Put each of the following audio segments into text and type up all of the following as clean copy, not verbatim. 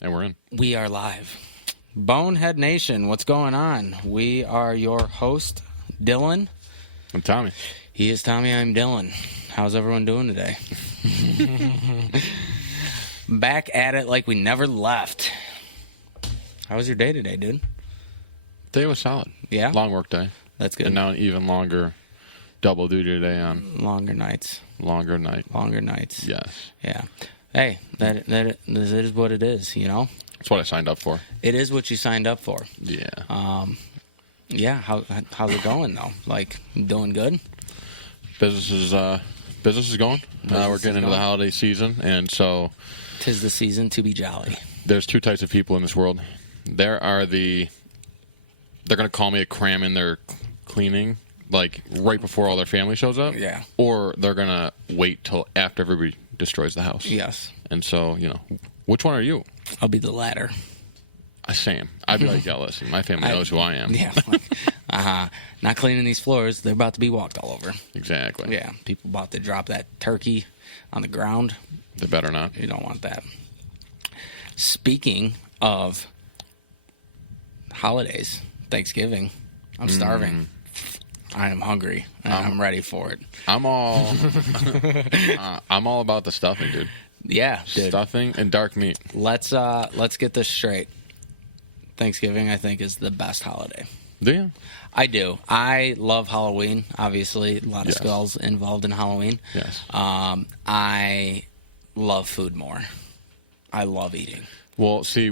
And we're in. We are live. Bonehead Nation, what's going on? We are your host, Dillon. I'm Tommy. He is Tommy, I'm Dillon. How's everyone doing today? Back at it like we never left. How was your day today, dude? Day was solid. Yeah? Long work day. That's good. And now an even longer double duty today on Longer nights. longer night. Longer nights. Yes. Yeah. Hey, that is what it is, you know? That's what I signed up for. It is what you signed up for. Yeah. Yeah, how's it going, though? Like, doing good? Business is going. We're getting into the holiday season, and so 'Tis the season to be jolly. there's two types of people in this world. They're going to call me a cram in their cleaning, like right before all their family shows up. Yeah. Or they're going to wait till after everybody destroys the house. Yes. And so, which one are you? I'll be the latter. Same. I'd be like, yeah, listen, my family knows who I am. Yeah. Like, not cleaning these floors. They're about to be walked all over. Exactly. Yeah. People about to drop that turkey on the ground. They better not. You don't want that. Speaking of holidays, Thanksgiving, I'm starving. I am hungry, and I'm ready for it. I'm all about the stuffing, dude. Yeah, dude. Stuffing and dark meat. Let's get this straight. Thanksgiving, I think, is the best holiday. Do you? I do. I love Halloween. Obviously, a lot of Yes. skulls involved in Halloween. Yes. I love food more. I love eating. Well, see,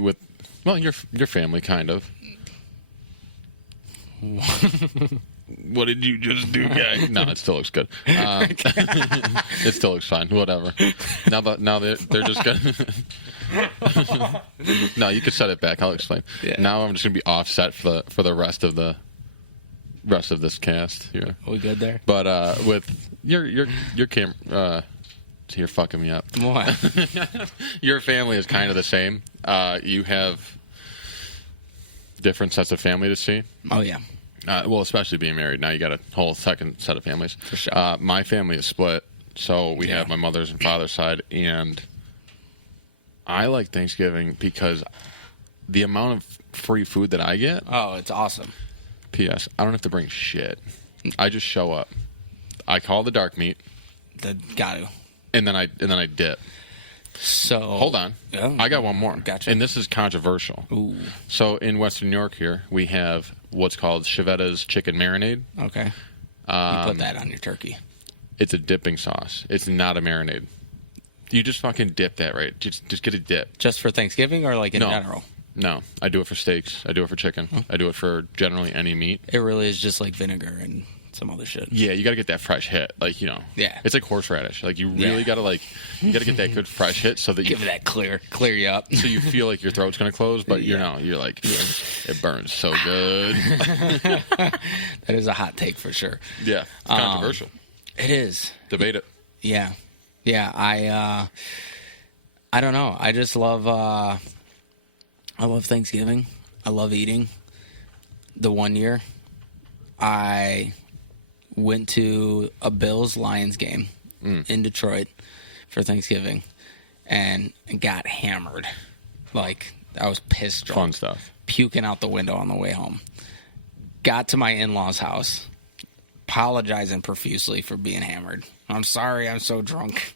your family, kind of. What did you just do, guy? No, it still looks good. It still looks fine. Whatever. Now they're just gonna. No, you can set it back. I'll explain. Yeah. Now I'm just gonna be offset for the rest of this cast here. Are we good there? But with your camera, you're fucking me up. What? Your family is kind of the same. You have different sets of family to see. Oh, yeah. Well, especially being married. Now you got a whole second set of families. For sure. My family is split, so we have my mother's and father's side, and I like Thanksgiving because the amount of free food that I get. Oh, it's awesome. P.S. I don't have to bring shit. I just show up. I call the dark meat, Got to. and then I dip. So Hold on. Oh, I got one more. Gotcha. And this is controversial. Ooh. So in Western New York here, we have what's called Chevetta's chicken marinade. Okay. You put that on your turkey. It's a dipping sauce. It's not a marinade. You just fucking dip that, right? Just get a dip. Just for Thanksgiving or like in general? No. I do it for steaks. I do it for chicken. I do it for generally any meat. It really is just like vinegar and some other shit. Yeah, you got to get that fresh hit. Like, Yeah. It's like horseradish. Like, you really got to get that good fresh hit so that Give it that clear you up. so you feel like your throat's going to close, but you're like, it burns so good. That is a hot take for sure. Yeah, it's controversial. It is. Debate it. Yeah. Yeah, I don't know. I just love I love Thanksgiving. I love eating. The one year I went to a Bills-Lions game in Detroit for Thanksgiving and got hammered. Like, I was pissed drunk. Fun stuff. Puking out the window on the way home. Got to my in-laws' house, apologizing profusely for being hammered. I'm sorry, I'm so drunk.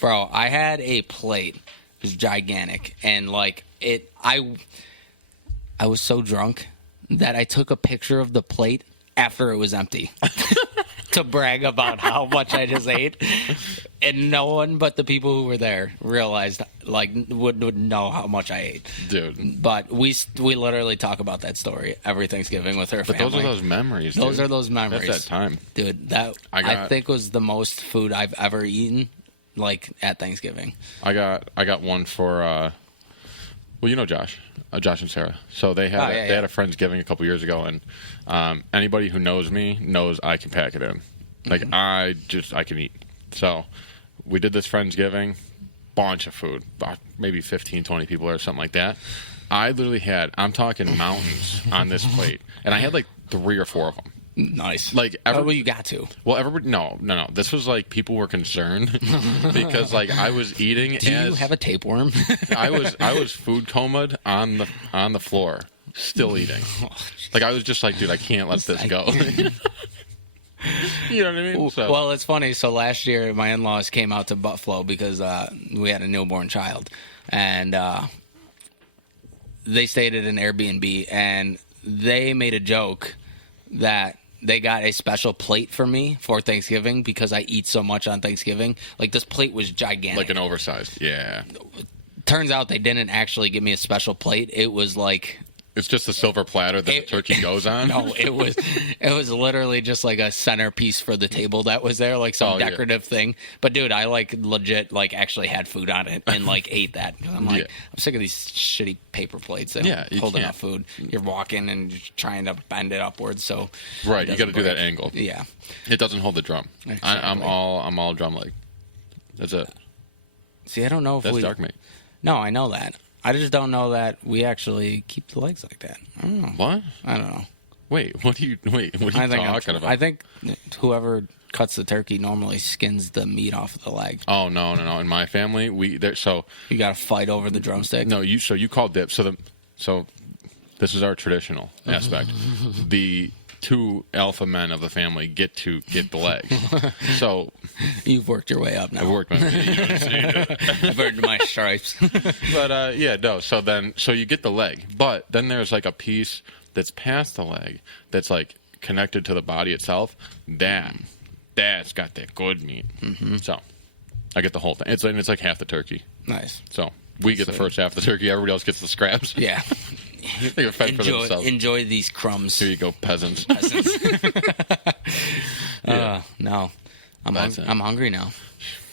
Bro, I had a plate. It was gigantic. And, I was so drunk that I took a picture of the plate after it was empty to brag about how much I just ate. And no one but the people who were there realized, would know how much I ate. Dude. But we literally talk about that story every Thanksgiving with her family. But those are those memories, Those dude. are those memories. That's that time. Dude, that I think was the most food I've ever eaten, at Thanksgiving. I got one for Josh and Sarah. So they had they had a Friendsgiving a couple years ago, and anybody who knows me knows I can pack it in. Like I can eat. So we did this Friendsgiving, bunch of food, about maybe 15, 20 people or something like that. I literally had, I'm talking mountains on this plate, and I had like 3 or 4 of them. Nice. Like, well, you got to. Well, everybody, no. This was like people were concerned because like I was eating. Do you have a tapeworm? I was food comaed on the floor, still eating. Like I was just like, dude, I can't let this go. You know what I mean? So. Well, it's funny. So last year, my in-laws came out to Buffalo because we had a newborn child, and they stayed at an Airbnb, and they made a joke that they got a special plate for me for Thanksgiving because I eat so much on Thanksgiving. Like, this plate was gigantic. Like an oversized, yeah. Turns out they didn't actually give me a special plate. It was like... It's just a silver platter that the turkey goes on? No, it was literally just like a centerpiece for the table that was there, like some decorative thing. But, dude, I, like, legit, like, actually had food on it and, like, ate that. I'm like, I'm sick of these shitty paper plates that don't hold enough food. You're walking and you're trying to bend it upwards, so... Right, you got to do that angle. Yeah. It doesn't hold the drum. Exactly. I'm all drum leg. That's it. See, I don't know if That's dark meat. No, I know that. I just don't know that we actually keep the legs like that. I don't know. What? I don't know. Wait, what are you talking about? I think whoever cuts the turkey normally skins the meat off of the leg. Oh, no. In my family, you got to fight over the drumstick? No, you call dip. So this is our traditional aspect. The two alpha men of the family get the leg. So you've worked your way up now. I've worked my way. I've earned my stripes. But so you get the leg, but then there's like a piece that's past the leg that's like connected to the body itself. That's got that good meat. Mm-hmm. So I get the whole thing. It's like half the turkey. Nice. So we get the first half of the turkey. Everybody else gets the scraps. Yeah. They get fed for themselves. Enjoy these crumbs. Here you go, peasants. No. I'm hungry now.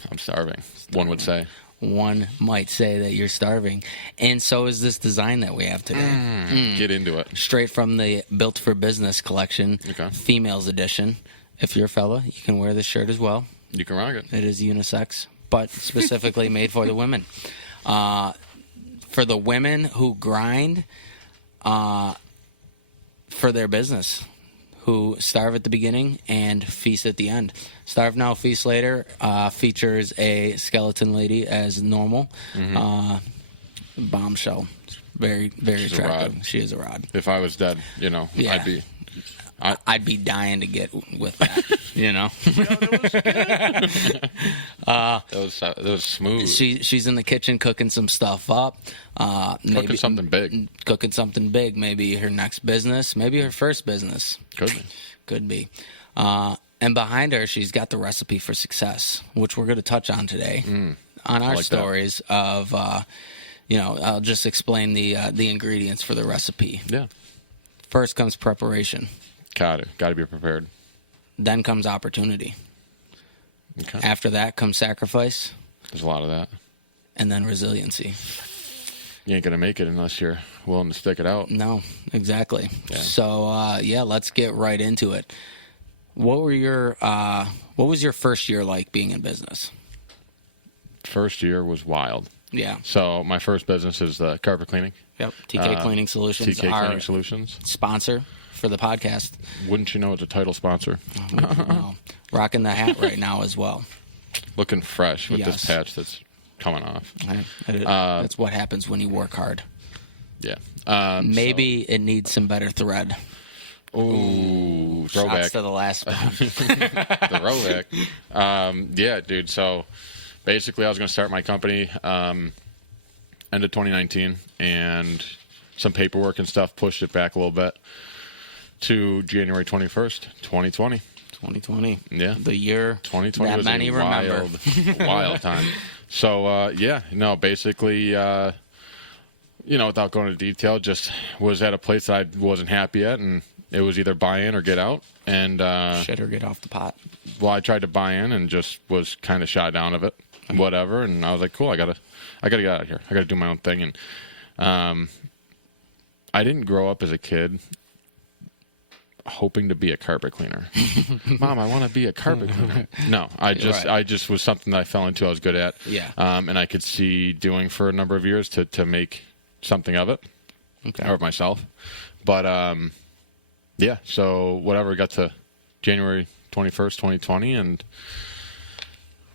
I'm starving. One would say. One might say that you're starving. And so is this design that we have today. Get into it. Straight from the Built for Business collection, females edition. If you're a fella, you can wear this shirt as well. You can rock it. It is unisex, but specifically made for the women. For the women who grind for their business, who starve at the beginning and feast at the end. Starve Now, Feast Later features a skeleton lady as normal. Bombshell. Very, very attractive. She is a rod. If I was dead, I'd be dying to get with that, That was smooth. She's in the kitchen cooking some stuff up. Cooking something big. Cooking something big. Maybe her next business. Maybe her first business. Could be. And behind her, she's got the recipe for success, which we're going to touch on today on our stories of, I'll just explain the ingredients for the recipe. Yeah. First comes preparation. Got to be prepared. Then comes opportunity. Okay. After that comes sacrifice. There's a lot of that. And then resiliency. You ain't gonna make it unless you're willing to stick it out. No, exactly. Yeah. So let's get right into it. What was your first year like being in business? First year was wild. Yeah. So my first business is carpet cleaning. Yep. TK Cleaning Solutions. TK Cleaning Solutions. Sponsor for the podcast. Wouldn't you know it's a title sponsor? No. Rocking the hat right now as well. Looking fresh with this patch that's coming off. That's what happens when you work hard. Yeah. Maybe it needs some better thread. Ooh, throwback. Shots to the last one. Throwback. Yeah, dude. So basically, I was going to start my company end of 2019, and some paperwork and stuff pushed it back a little bit to January 21st, 2020. 2020. Yeah. The year 2020 that was many remember. wild time. So, basically, without going into detail, just was at a place that I wasn't happy at, and it was either buy in or get out. And shit or get off the pot. Well, I tried to buy in and just was kind of shot down of it, whatever. And I was like, cool, I gotta get out of here. I gotta do my own thing. And I didn't grow up as a kid hoping to be a carpet cleaner. Mom, I want to be a carpet cleaner. No, I just was something that I fell into. I was good at. Yeah. And I could see doing for a number of years to make something of it. Okay. Or myself. But yeah, so whatever, got to January 21st, 2020, and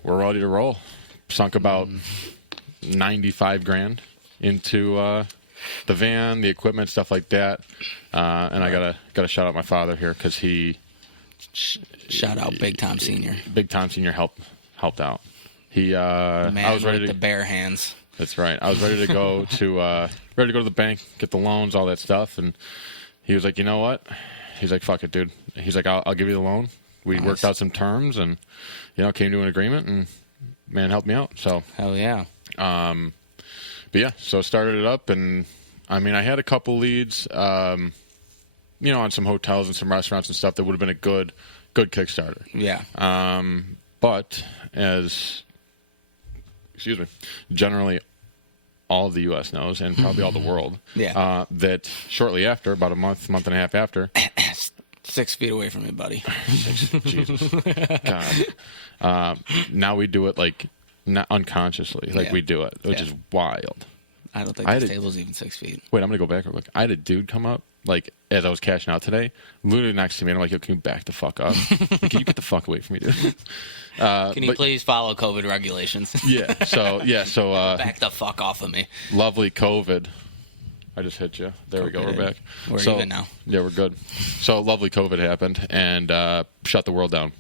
we're ready to roll. Sunk about 95 grand into the van, the equipment, stuff like that. And I gotta shout out my father here because he shout out Big Tom Senior. Big Tom Senior helped out. He Man I was ready with to the bare hands. That's right. I was ready to go to the bank, get the loans, all that stuff, and he was like, you know what? He's like, fuck it, dude. He's like, I'll give you the loan. We worked out some terms, and came to an agreement, and man helped me out. So hell yeah. But yeah, so started it up, and I mean, I had a couple leads, on some hotels and some restaurants and stuff that would have been a good Kickstarter. Yeah. But generally all of the U.S. knows, and probably all the world, that shortly after, about a month and a half after, 6 feet away from me, buddy. Jesus, God. Now we do it like not unconsciously, like we do it, which is wild. I don't think this table's even 6 feet. Wait, I'm gonna go back real quick. I had a dude come up, like, as I was cashing out today, literally next to me, and I'm like, yo, can you back the fuck up? Like, can you get the fuck away from me, dude? Can you please follow COVID regulations? So back the fuck off of me. Lovely COVID. I just hit you. There we go. We're back. We're even now. Yeah, we're good. So lovely COVID happened and shut the world down.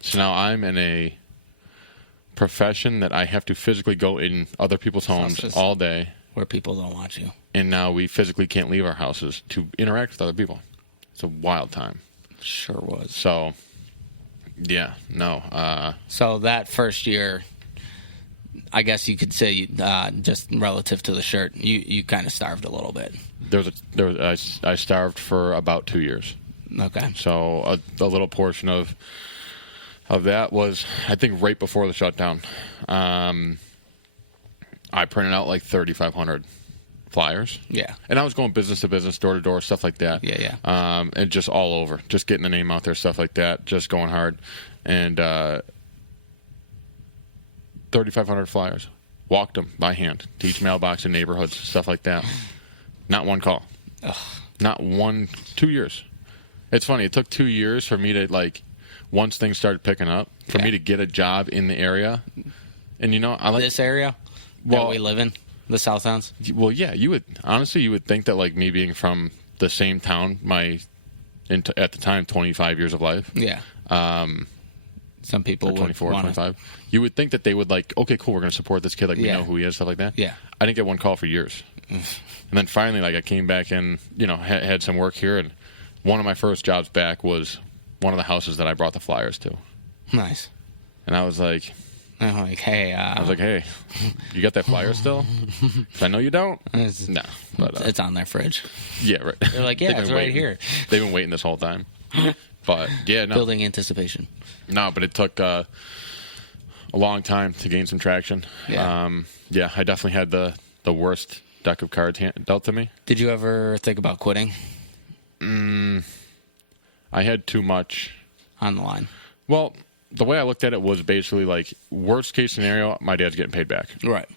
So now I'm in a profession that I have to physically go in other people's homes all day. Where people don't want you. And now we physically can't leave our houses to interact with other people. It's a wild time. Sure was. So, yeah, no. So that first year, I guess you could say, just relative to the shirt, you kind of starved a little bit. I starved for about 2 years. Okay. So a little portion of that was, I think, right before the shutdown. I printed out like 3,500 flyers. Yeah. And I was going business to business, door to door, stuff like that. Yeah. And just all over, just getting the name out there, stuff like that, just going hard. And 3,500 flyers. Walked them by hand to each mailbox in neighborhoods, stuff like that. Not one call. Ugh. Not 2 years. It's funny. It took 2 years for me to, like, once things started picking up, for me to get a job in the area. And, I like this area that we live in, the South Towns. Well, yeah, you would think that, like, me being from the same town, at the time, 25 years of life. Yeah. Some people 24, 25. You would think that they would, like, okay, cool, we're going to support this kid, like, we know who he is, stuff like that. Yeah. I didn't get one call for years. And then finally, like, I came back and, had some work here, and one of my first jobs back was one of the houses that I brought the flyers to. Nice. And I was like, hey, you got that flyer still? 'Cause I know you don't. No, but it's on their fridge. Yeah, right. They're like, yeah, it's right here. They've been waiting this whole time. But yeah, no. Building anticipation. No, but it took a long time to gain some traction. Yeah. I definitely had the worst deck of cards dealt to me. Did you ever think about quitting? I had too much on the line. Well, the way I looked at it was basically like, worst case scenario, my dad's getting paid back. Right.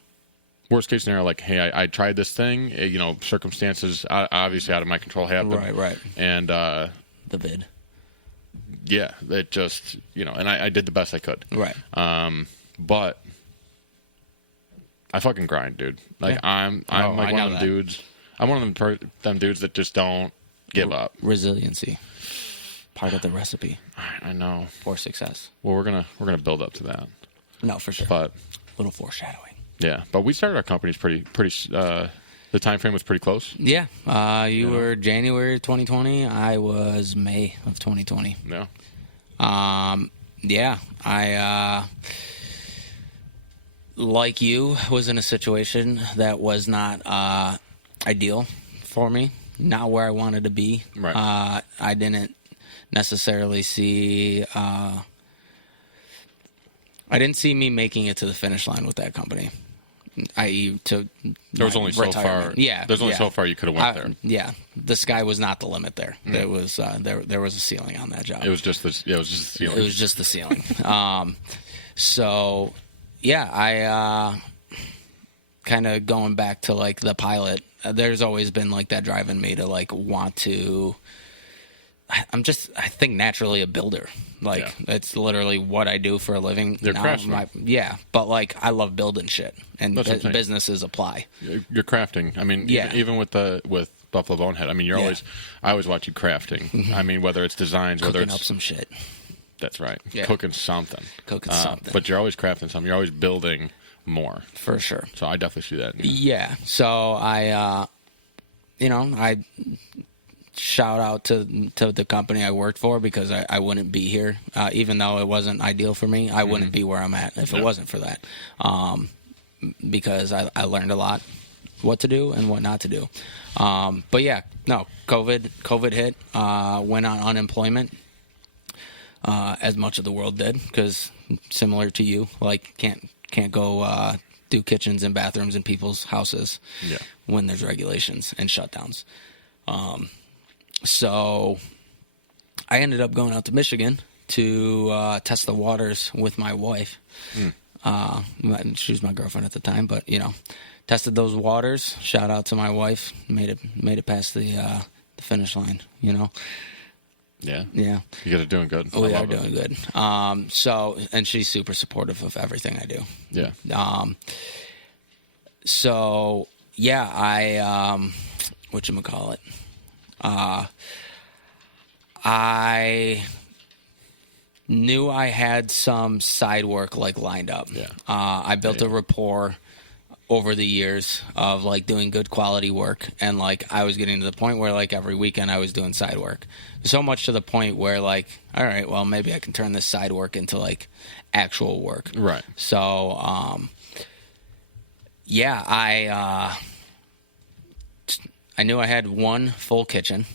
Worst case scenario, like, hey, I tried this thing. Circumstances obviously out of my control happened. Right. And the vid. Yeah, it just and I did the best I could. Right. But I fucking grind, dude. Like I'm like one of them dudes. I'm one of them dudes that just don't give up. Resiliency. Part of the recipe. I know. For success. Well, we're gonna build up to that. No, for sure. But a little foreshadowing. Yeah, but we started our companies pretty. The time frame was pretty close. Yeah, you were January 2020. I was May of 2020. Yeah. I like you was in a situation that was not ideal for me. Not where I wanted to be. Right. I didn't necessarily see. I didn't see me making it to the finish line with that company. I.e., to there was only so far. Yeah, there's only so far you could have went there. Yeah, the sky was not the limit there. There was there was a ceiling on that job. It was just the ceiling. It was just the ceiling. So yeah, I kind of going back to like the pilot. There's always been like that drive in me to like want to I'm just, I think, naturally a builder. Like, it's literally what I do for a living. You're craftsman. Yeah, but, like, I love building shit, and businesses apply. You're crafting. I mean, even with Buffalo Bonehead, I mean, I always watch you crafting. Mm-hmm. I mean, whether it's designs, whether it's... Cooking up some shit. That's right. Yeah. Cooking something. Something. But you're always crafting something. You're always building more. For sure. So I definitely see that. Yeah. So I shout out to the company I worked for, because I wouldn't be here, even though it wasn't ideal for me. I wouldn't be where I'm at if it wasn't for that, because I learned a lot, what to do and what not to do. But yeah, no, COVID hit, went on unemployment, as much of the world did, because similar to you, like can't go do kitchens and bathrooms in people's houses when there's regulations and shutdowns. So I ended up going out to Michigan to test the waters with my wife. She was my girlfriend at the time, but tested those waters. Shout out to my wife. Made it past the finish line. Yeah. Yeah. You guys are doing good. We are doing good. So, and she's super supportive of everything I do. Yeah. So yeah, I whatchamacallit? I knew I had some side work like lined up. Yeah. I built a rapport over the years of like doing good quality work, and like I was getting to the point where like every weekend I was doing side work. So much to the point where like, all right, well maybe I can turn this side work into like actual work. Right. So yeah, I knew I had one full kitchen,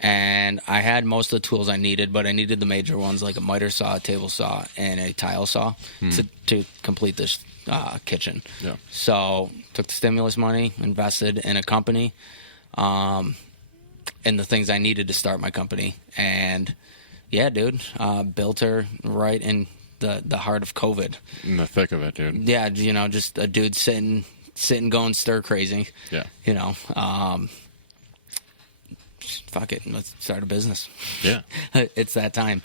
and I had most of the tools I needed, but I needed the major ones like a miter saw, a table saw, and a tile saw to complete this kitchen. Yeah. So took the stimulus money, invested in a company, and the things I needed to start my company. And yeah, dude, built her right in the heart of COVID. In the thick of it, dude. Yeah, just a dude sitting going stir crazy. Yeah. Fuck it, let's start a business. Yeah. It's that time.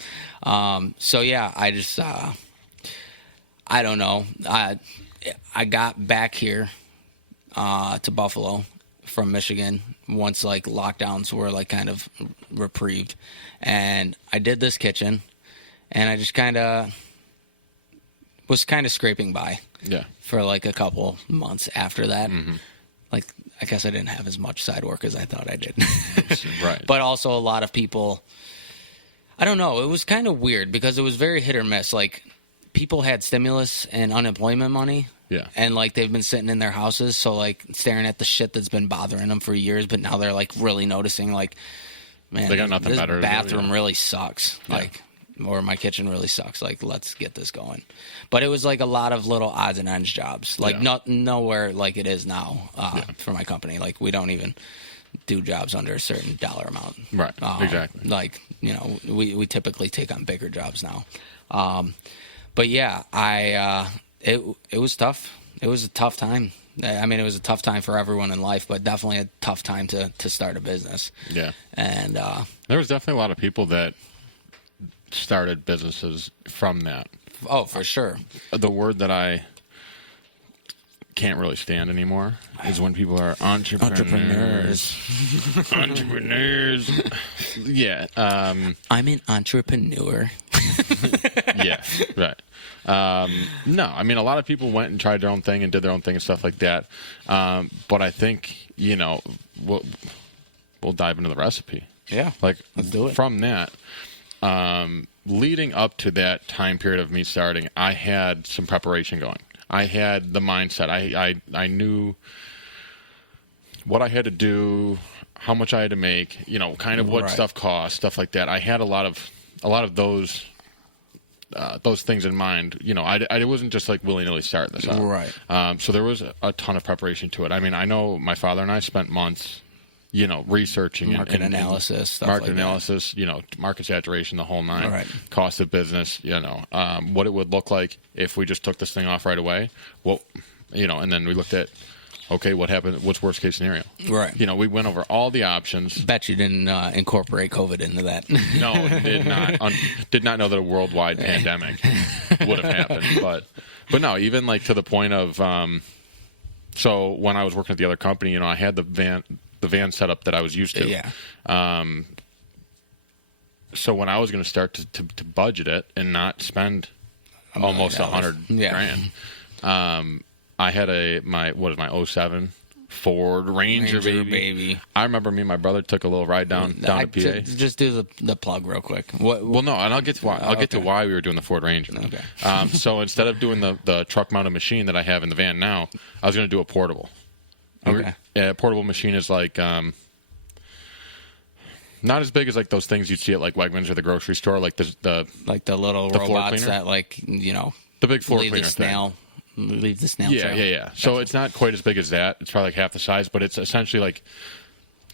So yeah, I just I don't know. I got back here to Buffalo from Michigan once like lockdowns were like kind of reprieved, and I did this kitchen, and I just was scraping by. Yeah. For like a couple months after that. Mm-hmm. Like, I guess I didn't have as much side work as I thought I did. Right. But also a lot of people, I don't know, it was kind of weird because it was very hit or miss. Like, people had stimulus and unemployment money. Yeah. And like they've been sitting in their houses, so like staring at the shit that's been bothering them for years, but now they're like really noticing like, man, they got nothing this better bathroom really sucks. Yeah. Like, or my kitchen really sucks. Like, let's get this going. But it was like a lot of little odds and ends jobs. Like, nowhere like it is now for my company. Like, we don't even do jobs under a certain dollar amount. Right, exactly. Like, we typically take on bigger jobs now. But yeah, it was tough. It was a tough time. I mean, it was a tough time for everyone in life, but definitely a tough time to start a business. Yeah. And there was definitely a lot of people that started businesses from that. Oh, for sure. The word that I can't really stand anymore is when people are entrepreneurs. Entrepreneurs. Yeah. I'm an entrepreneur. Yeah, right. No, I mean, a lot of people went and tried their own thing and did their own thing and stuff like that. But I think, we'll dive into the recipe. Yeah. Like, let's do it. From that, leading up to that time period of me starting, I had some preparation going. I had the mindset. I knew what I had to do, how much I had to make, kind of what stuff cost, stuff like that. I had a lot of those things in mind. I wasn't just like willy-nilly starting this out. Right. So there was a ton of preparation to it. I mean, I know my father and I spent months researching market analysis, stuff market like analysis, market saturation, the whole nine, right. Cost of business, what it would look like if we just took this thing off right away. Well, and then we looked at Okay, what happened? What's worst case scenario? Right. We went over all the options. Bet you didn't incorporate COVID into that. No, did not. Did not know that a worldwide pandemic would have happened. But no, even like to the point of, so when I was working at the other company, I had the van setup that I was used to. Yeah. So when I was going to start to budget it and not spend almost $100,000, I had my 07 Ford Ranger baby. I remember me and my brother took a little ride down to PA. Just do the plug real quick. Well, no, and I'll get to why. I'll get to why we were doing the Ford Ranger. Okay. So instead of doing the truck mounted machine that I have in the van now, I was going to do a portable. Okay. A portable machine is like not as big as like those things you'd see at like Wegmans or the grocery store, like the little robots that the big floor cleaner thing. Leave the snail trail. Yeah. So it's not quite as big as that. It's probably like half the size, but it's essentially like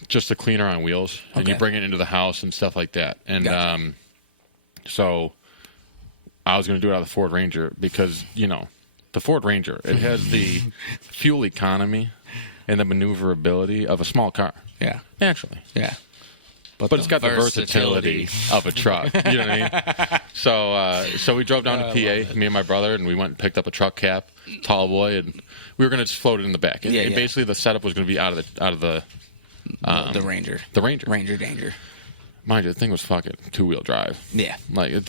just a cleaner on wheels, and you bring it into the house and stuff like that. And so I was going to do it out of the Ford Ranger because the Ford Ranger, it has the fuel economy and the maneuverability of a small car. Yeah. Naturally. Yeah. But it's got the versatility of a truck. You know what I mean? So we drove down to PA, me and my brother, and we went and picked up a truck cap, tall boy, and we were going to just float it in the back. And basically the setup was going to be out of the Ranger. The Ranger. Ranger Danger. Mind you, the thing was fucking 2-wheel drive. Yeah. Like that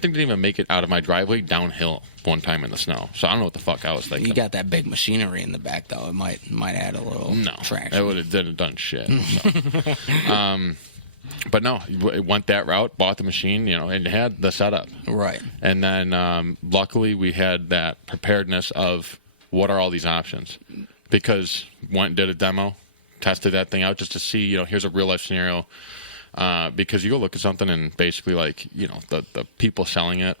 thing didn't even make it out of my driveway downhill one time in the snow. So I don't know what the fuck I was thinking. You got that big machinery in the back though. It might add a little traction. It would have done shit. So. But no, it went that route, bought the machine, and had the setup. Right. And then luckily we had that preparedness of what are all these options. Because went and did a demo, tested that thing out just to see, here's a real life scenario. Because you go look at something and basically the people selling it,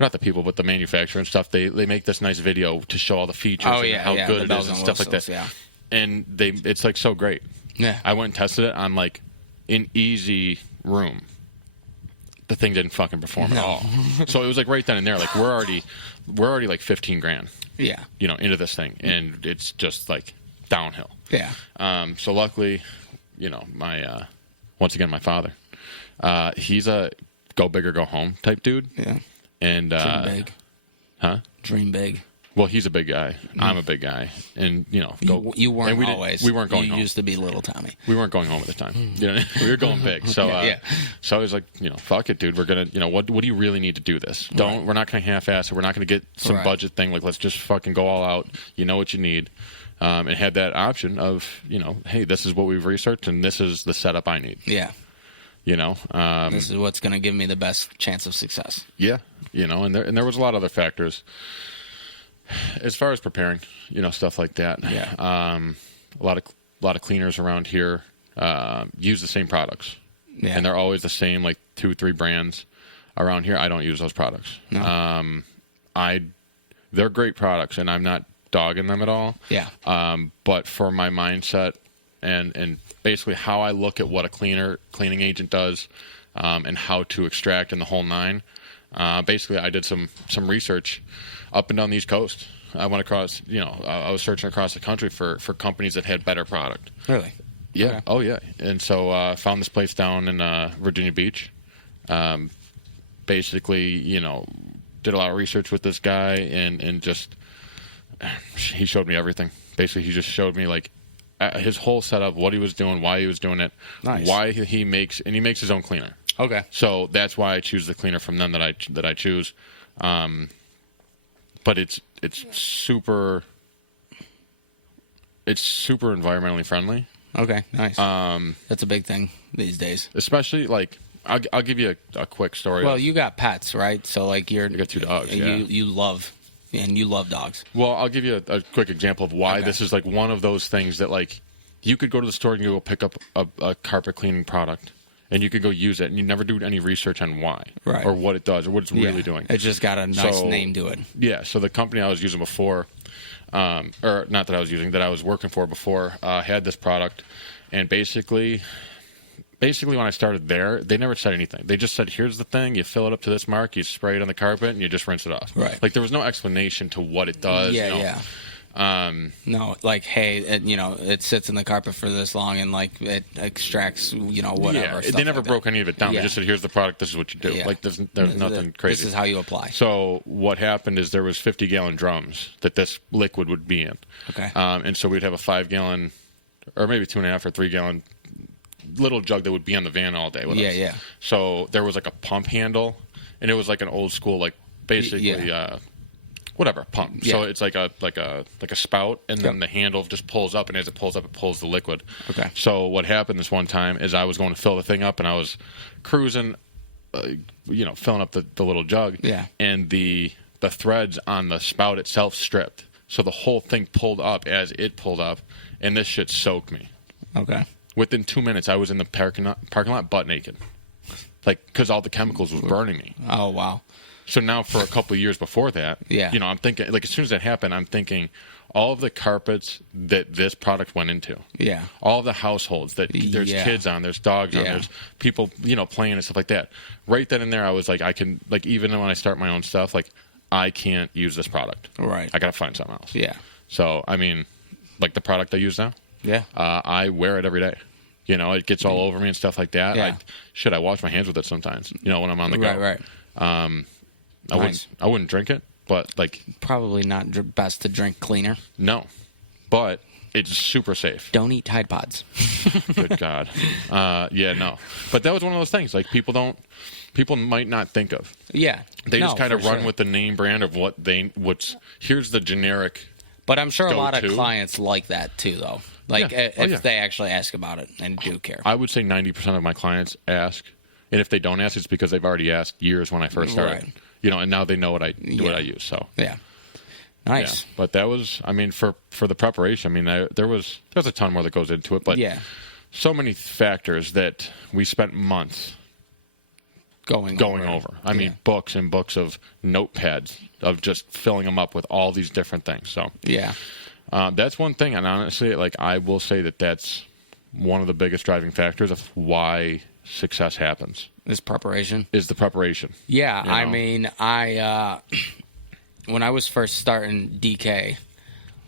not the people, but the manufacturer and stuff, they make this nice video to show all the features and how good it is and stuff like that. Yeah. And it's like so great. Yeah. I went and tested it on like an easy room. The thing didn't fucking perform at all. So it was like right then and there, like we're already like $15,000. Yeah. Into this thing, and it's just like downhill. Yeah. So luckily, my once again my father, he's a go big or go home type dude. Yeah. And dream big. Huh? Dream big. Well, he's a big guy. I'm a big guy, and you weren't always. We weren't going home. You used to be little Tommy. We weren't going home at the time. We were going big. So So I was like, fuck it, dude. We're gonna, what do you really need to do this? We're not gonna half-ass it. We're not gonna get some budget thing. Like, let's just fucking go all out. You know what you need. And had that option of, hey, this is what we've researched, and this is the setup I need. Yeah. This is what's going to give me the best chance of success. Yeah. And there was a lot of other factors as far as preparing, stuff like that. Yeah. A lot of cleaners around here use the same products. Yeah. And they're always the same, like 2-3 brands around here. I don't use those products. No. They're great products, and I'm not dogging them at all. Yeah. But for my mindset and basically how I look at what a cleaning agent does, and how to extract in the whole nine. Basically, I did some research up and down the East Coast. I went across, I was searching across the country for companies that had better product. Really? Yeah. Okay. Oh, yeah. And so found this place down in Virginia Beach. Basically, did a lot of research with this guy and just he showed me everything. Basically, he just showed me like his whole setup, what he was doing, why he was doing it, why he makes his own cleaner. Okay. So that's why I choose the cleaner from them that I choose. But it's super environmentally friendly. Okay, nice. That's a big thing these days. Especially like I'll give you a quick story. Well, you got pets, right? So like I got 2 dogs. Yeah. You love dogs. Well, I'll give you a quick example of why this is like one of those things that like you could go to the store and you go pick up a carpet cleaning product. And you could go use it, and you never do any research on why, or what it does, or what it's really doing. It just got a nice name to it. Yeah, so the company I was using before, or not that I was using, that I was working for before, had this product. And basically when I started there, they never said anything. They just said, here's the thing, you fill it up to this mark, you spray it on the carpet, and you just rinse it off. Right. Like, there was no explanation to what it does. Yeah. No, like, hey, it sits in the carpet for this long and, like, it extracts, whatever. Yeah, they never broke that. any of it down. Yeah. They just said, here's the product, this is what you do. Yeah. Like, there's nothing crazy. This is how you apply. So what happened is there was 50-gallon drums that this liquid would be in. Okay. And so we'd have a 5-gallon, or maybe 2.5 or 3-gallon little jug that would be on the van all day with us. Yeah. So there was like a pump handle, and it was like an old school, like basically, whatever pump. Yeah. So it's like a spout, and then the handle just pulls up, and as it pulls up, it pulls the liquid. Okay. So what happened this one time is I was going to fill the thing up, and I was cruising, filling up the little jug. Yeah. And the threads on the spout itself stripped, so the whole thing pulled up as it pulled up, and this shit soaked me. Okay. Within 2 minutes, I was in the parking lot butt naked, like because all the chemicals was burning me. Oh wow. So now, for a couple of years before that, Yeah. I'm thinking, like, as soon as that happened, I'm thinking all of the carpets that this product went into, Yeah. all of the households that there's kids on, there's dogs on, there's people, playing and stuff like that. Right then and there, I was like, I can, like, even when I start my own stuff, like, I can't use this product. Right. I got to find something else. Yeah. So, I mean, like the product I use now, Yeah. I wear it every day. It gets all over me and stuff like that. Yeah. I wash my hands with it sometimes, when I'm on the go. Right. Nice. I wouldn't drink it, but like Probably not best to drink cleaner. no, but it's super safe. Don't eat Tide Pods. Good God, no. But that was one of those things like people might not think of. Yeah. They just kind of run sure. with the name brand of here's the generic. But I'm sure a lot of Go-to. clients like that too, though. Like if they actually ask about it and do care. I would say 90% of my clients ask, and if they don't ask, it's because they've already asked years when I first started. Right. And now they know what I use. So Yeah. Nice. yeah. But that was, I mean, for the preparation. I mean, there's a ton more that goes into it, but so many factors that we spent months going over. I mean, books and books of notepads of just filling them up with all these different things. So Yeah. that's one thing, and honestly, like I will say that's one of the biggest driving factors of why success happens. Is preparation. Is the preparation. Yeah, I mean, when I was first starting DK,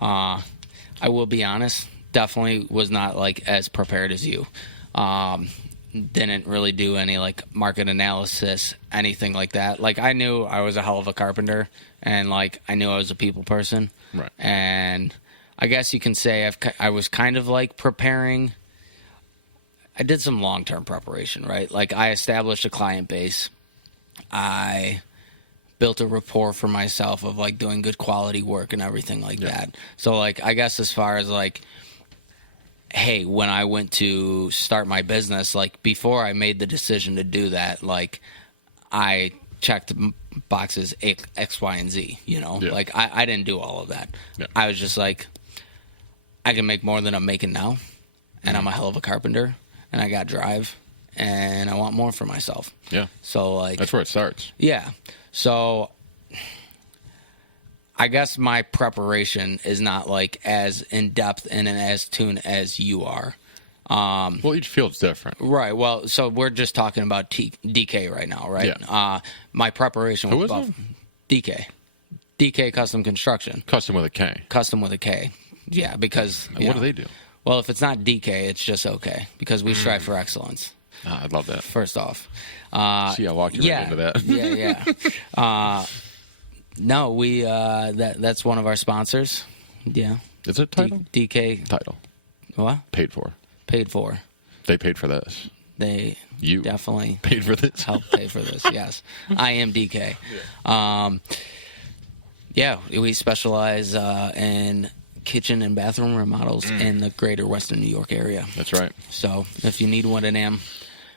I will be honest, definitely was not like as prepared as you. Didn't really do any like market analysis, anything like that. Like I knew I was a hell of a carpenter, and like I knew I was a people person. Right. And I guess you can say I was kind of like preparing. I did some long-term preparation, right? Like I established a client base. I built a rapport for myself of like doing good quality work and everything like that. So like I guess as far as like, hey, when I went to start my business, like before I made the decision to do that, like I checked boxes X, Y, and Z, like I didn't do all of that. Yeah. I was just like, I can make more than I'm making now, and I'm a hell of a carpenter, and I got drive, and I want more for myself. Yeah. So like that's where it starts. Yeah. So I guess my preparation is not like as in depth and as tuned as you are. Well, each field's different. Right. Well, so we're just talking about DK right now, right? Yeah. My preparation was DK. DK Custom Construction. Custom with a K. Custom with a K. Yeah, because... What do they do? Well, if it's not DK, it's just okay, because we strive for excellence. I love that. First off. See, I walked you right into that. Yeah. No, we that's one of our sponsors. Yeah. Is it title? DK. Title. What? Paid for. Paid for. They paid for this. You definitely paid for this. Helped pay for this. Yes, I am DK. Yeah, we specialize in kitchen and bathroom remodels in the greater Western New York area. That's right. So if you need one in them,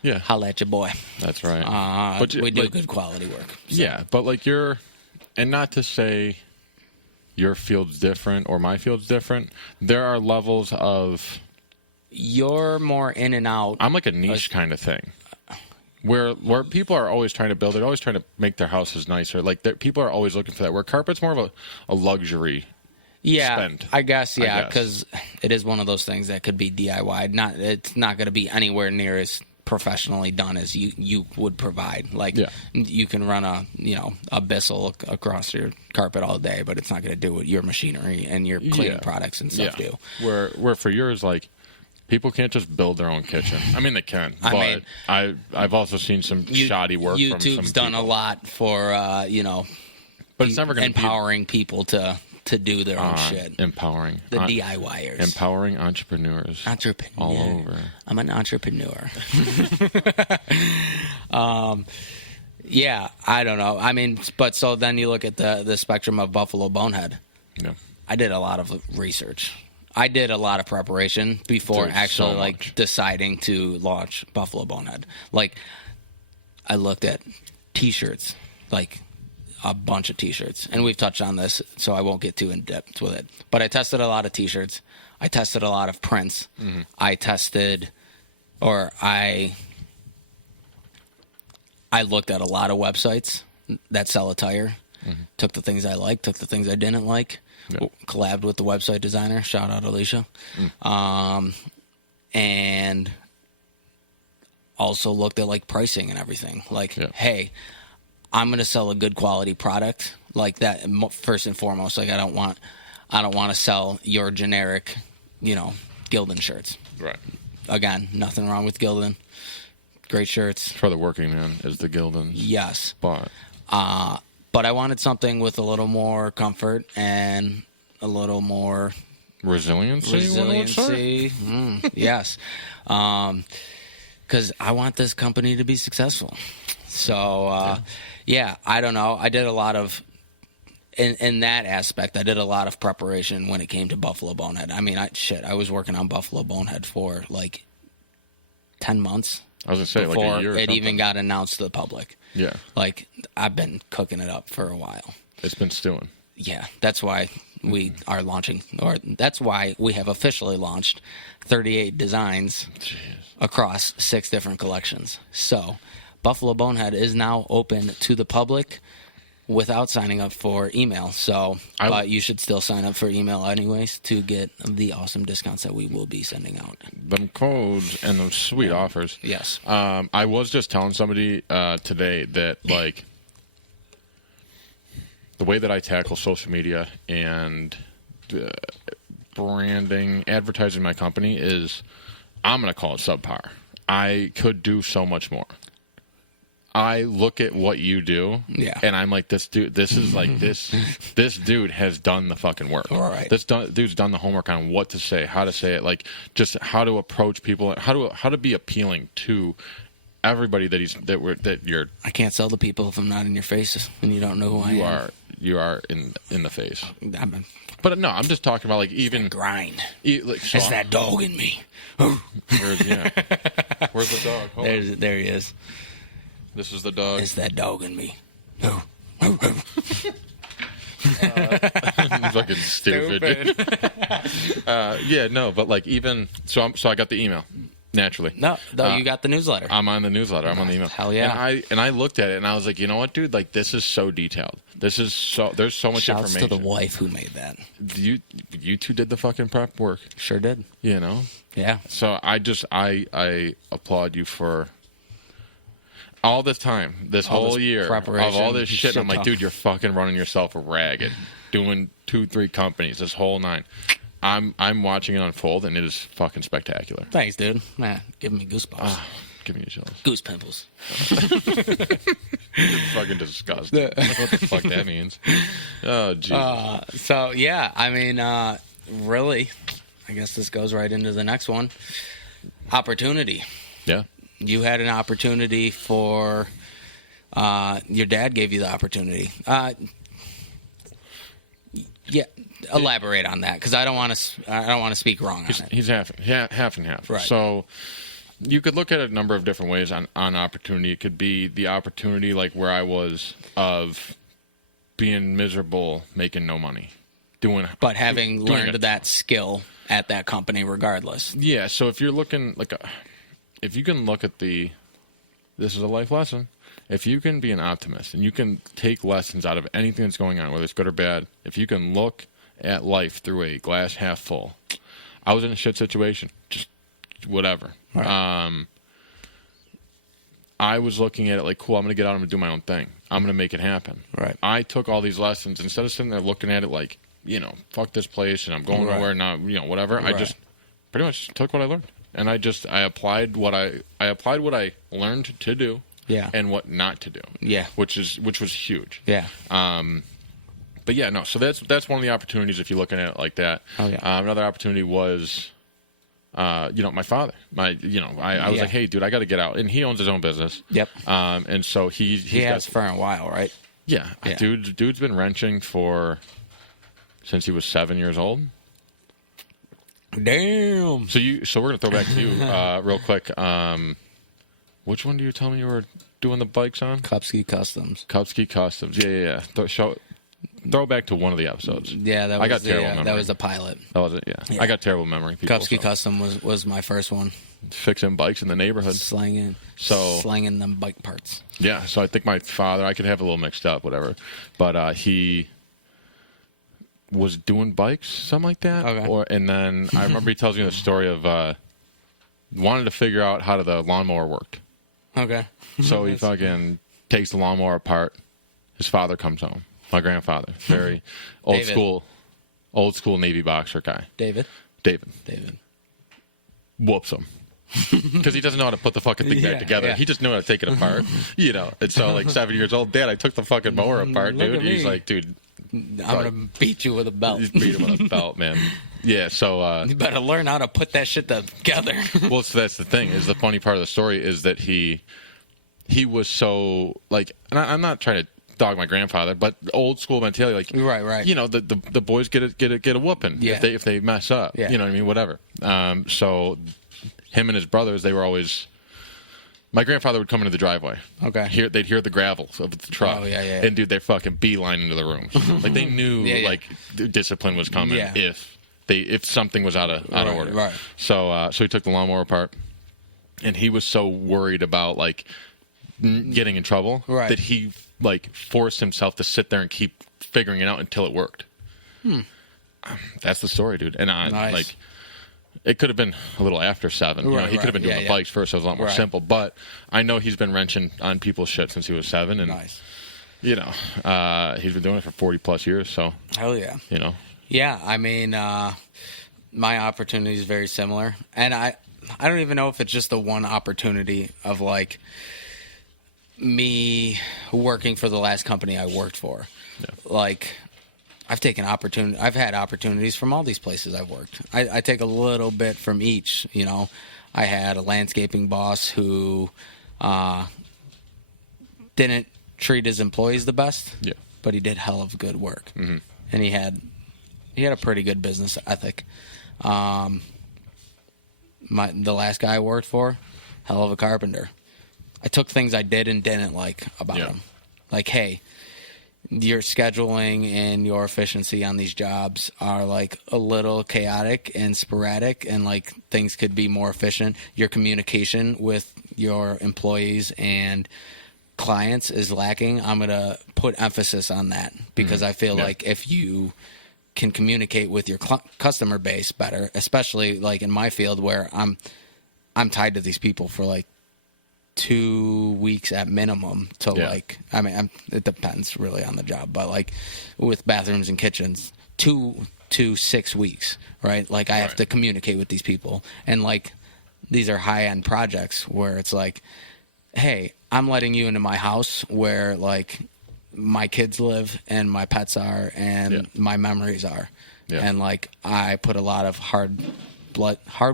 holla at your boy. That's right. But we do good quality work. So. Yeah, but like and not to say your field's different or my field's different. There are levels of. You're more in and out. I'm like a niche kind of thing. Where people are always trying to build, they're always trying to make their houses nicer. Like people are always looking for that. Where carpet's more of a luxury. Spend, I guess, because it is one of those things that could be DIY. It's not going to be anywhere near as professionally done as you would provide. Like you can run a Bissell across your carpet all day, but it's not going to do what your machinery and your cleaning products and stuff do. Where for yours, like, people can't just build their own kitchen. I mean, they can, but I've also seen some shoddy work from some people. YouTube's done a lot for but it's never going to empowering people to do their own shit. Empowering the DIYers. Empowering entrepreneurs. All over. I'm an entrepreneur. I don't know. I mean, but so then you look at the spectrum of Buffalo Bonehead. Yeah. I did a lot of research. I did a lot of preparation before deciding to launch Buffalo Bonehead. Like, I looked at T-shirts, like a bunch of T-shirts, and we've touched on this, so I won't get too in depth with it. But I tested a lot of T-shirts. I tested a lot of prints. Mm-hmm. I looked at a lot of websites that sell attire. Mm-hmm. Took the things I liked, took the things I didn't like. Yep. Collabed with the website designer. Shout out Alicia. And also looked at like pricing and everything. Like, hey, I'm going to sell a good quality product like that first and foremost. Like, I don't want to sell your generic, Gildan shirts. Right. Again, nothing wrong with Gildan. Great shirts. For the working man is the Gildans. Yes. But I wanted something with a little more comfort and a little more resiliency. Yes. Because I want this company to be successful. So, I don't know. I did a lot of, in that aspect, I did a lot of preparation when it came to Buffalo Bonehead. I mean, I was working on Buffalo Bonehead for like 10 months. I was going to say, like a year or it even got announced to the public. Yeah. Like, I've been cooking it up for a while. It's been stewing. Yeah. That's why we are launching, or that's why we have officially launched 38 designs across 6 different collections. So, Buffalo Bonehead is now open to the public without signing up for email. So, but you should still sign up for email anyways to get the awesome discounts that we will be sending out. Them codes and those sweet offers. Yes. I was just telling somebody today that, like, the way that I tackle social media and branding, advertising my company is, I'm going to call it subpar. I could do so much more. I look at what you do, and I'm like, this dude has done the fucking work. All right. Dude's done the homework on what to say, how to say it, like just how to approach people, how to be appealing to everybody that you're. I can't sell to people if I'm not in your face and you don't know who I am. You are in the face. But no, I'm just talking about like even grind. It's that dog in me. Where's the dog? There he is. This is the dog. It's that dog in me. Fucking stupid. But like even so I got the email naturally. No, you got the newsletter. I'm on the newsletter. I'm on the email. Hell yeah! And I looked at it and I was like, you know what, dude? Like this is so detailed. There's so much information. Shouts to the wife who made that. You two did the fucking prep work. Sure did. Yeah. So I applaud you for all this time, this whole year of all this shit. I'm like, dude, you're fucking running yourself ragged, doing 2-3 companies, this whole 9. I'm watching it unfold, and it is fucking spectacular. Thanks, dude. Man, giving me goosebumps. Giving you chills. Goose pimples. You're fucking disgusting. What the fuck that means? Oh, Jesus. So, yeah, I mean, really, I guess this goes right into the next one. Opportunity. Yeah. You had an opportunity for your dad gave you the opportunity. Elaborate on that because I don't want to speak wrong on it. He's half and half. Right. So you could look at it a number of different ways on opportunity. It could be the opportunity like where I was of being miserable, making no money, but having learned that skill at that company regardless. Yeah. So if you're looking if you can look at this is a life lesson. If you can be an optimist and you can take lessons out of anything that's going on, whether it's good or bad, if you can look at life through a glass half full. I was in a shit situation, just whatever. Right. I was looking at it like, cool, I'm going to get out, I'm going to do my own thing. I'm going to make it happen. Right. I took all these lessons, instead of sitting there looking at it like, fuck this place and I'm going nowhere now, whatever. I just pretty much took what I learned. And I applied what I learned to do. Yeah. And what not to do. Yeah. Which was huge. Yeah. But yeah, no. So that's one of the opportunities if you're looking at it like that. Oh yeah. Another opportunity was, my father. I was like, hey, dude, I got to get out, and he owns his own business. Yep. And so he has for a while, right? Yeah. Dude's been wrenching since he was 7 years old. Damn. So we're gonna throw back to you real quick. Which one do you tell me you were doing the bikes on? Cupski Customs. Cupski Customs. Yeah. Throw back to one of the episodes. Yeah, that was that was the pilot. That was it. Yeah. I got terrible memory. Cupski Custom was my first one. Fixing bikes in the neighborhood. Slanging them bike parts. Yeah. So I think my father, I could have a little mixed up, whatever, but he was doing bikes, something like that. Okay. And then I remember he tells me the story of wanted to figure out how the lawnmower worked. Okay. So he fucking takes the lawnmower apart. His father comes home. My grandfather, very old school Navy boxer guy. David. Whoops him. Because he doesn't know how to put the fucking thing back together. Yeah. He just knew how to take it apart. And so like 7 years old, Dad, I took the fucking mower apart, dude. He's like, dude, I'm gonna beat you with a belt. He's beat him with a belt, man. Yeah, so you better learn how to put that shit together. Well, so that's the thing. Is the funny part of the story is that he was so like, and I'm not trying to dog my grandfather, but old school mentality, like right. The boys get a whooping if they mess up. Yeah. You know what I mean? Whatever. So him and his brothers, they were always. My grandfather would come into the driveway. Okay. They'd hear the gravel of the truck. Oh, yeah. And, dude, they'd fucking beeline into the rooms. Like, they knew, like, discipline was coming if something was out of order. Right. So he took the lawnmower apart, and he was so worried about, like, getting in trouble that he, like, forced himself to sit there and keep figuring it out until it worked. That's the story, dude. And like... It could have been a little after 7. He could have been doing the bikes first. So it was a lot more simple. But I know he's been wrenching on people's shit since he was 7. And, he's been doing it for 40-plus years. So, hell yeah. Yeah, I mean, my opportunity is very similar. And I don't even know if it's just the one opportunity of, like, me working for the last company I worked for. Yeah. Like... I've had opportunities from all these places I've worked. I take a little bit from each. I had a landscaping boss who didn't treat his employees the best, but he did hell of good work, and he had a pretty good business ethic. The last guy I worked for, hell of a carpenter. I took things I did and didn't like about him, like, hey. Your scheduling and your efficiency on these jobs are like a little chaotic and sporadic, and like things could be more efficient. Your communication with your employees and clients is lacking. I'm going to put emphasis on that because I feel like if you can communicate with your customer base better, especially like in my field where I'm tied to these people for like 2 weeks at minimum to like, I mean, it depends really on the job, but like with bathrooms and kitchens, 2 to 6 weeks, right? Like I have to communicate with these people, and like these are high end projects where it's like, hey, I'm letting you into my house where like my kids live and my pets are and my memories are, and like I put a lot of hard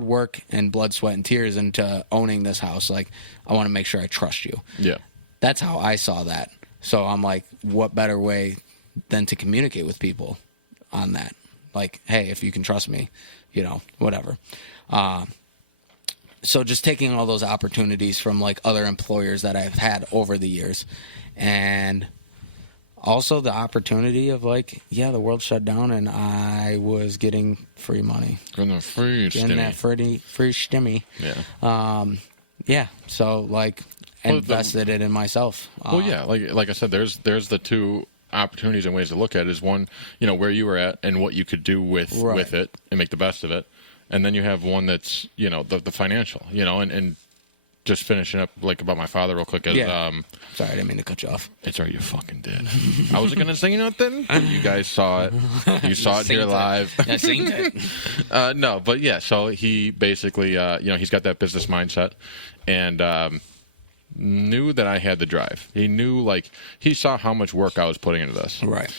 work and blood, sweat, and tears into owning this house. Like, I want to make sure I trust you. Yeah. That's how I saw that. So I'm like, what better way than to communicate with people on that? Like, hey, if you can trust me, whatever. So just taking all those opportunities from like other employers that I've had over the years, and also the opportunity of like, the world shut down and I was getting free money. Getting that free stimmy. Yeah. So like invested it in myself. Like I said, there's the two opportunities and ways to look at it. Is one, where you were at and what you could do with it and make the best of it. And then you have one that's, the financial, and just finishing up like about my father real quick. Is, Sorry, I didn't mean to cut you off. It's right, you fucking did. I wasn't gonna say nothing. You guys saw it. You saw it here live. I seen it. No, but yeah. So he basically, he's got that business mindset, and knew that I had the drive. He knew, like, he saw how much work I was putting into this. Right.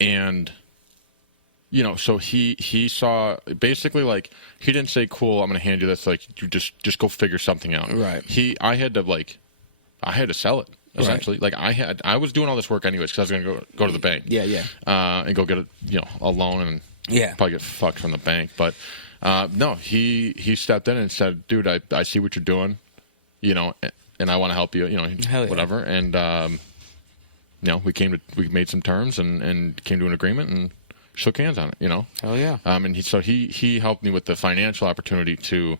And so he saw basically, like, he didn't say, "Cool, I'm going to hand you this." Like, you just go figure something out. Right. I had to sell it essentially. Right. Like, I was doing all this work anyways because I was going to go to the bank. Yeah. And go get a loan and probably get fucked from the bank. But no, he stepped in and said, "Dude, I see what you're doing, and I want to help you. Whatever." And we made some terms and came to an agreement and shook hands on it, Hell yeah. And he helped me with the financial opportunity to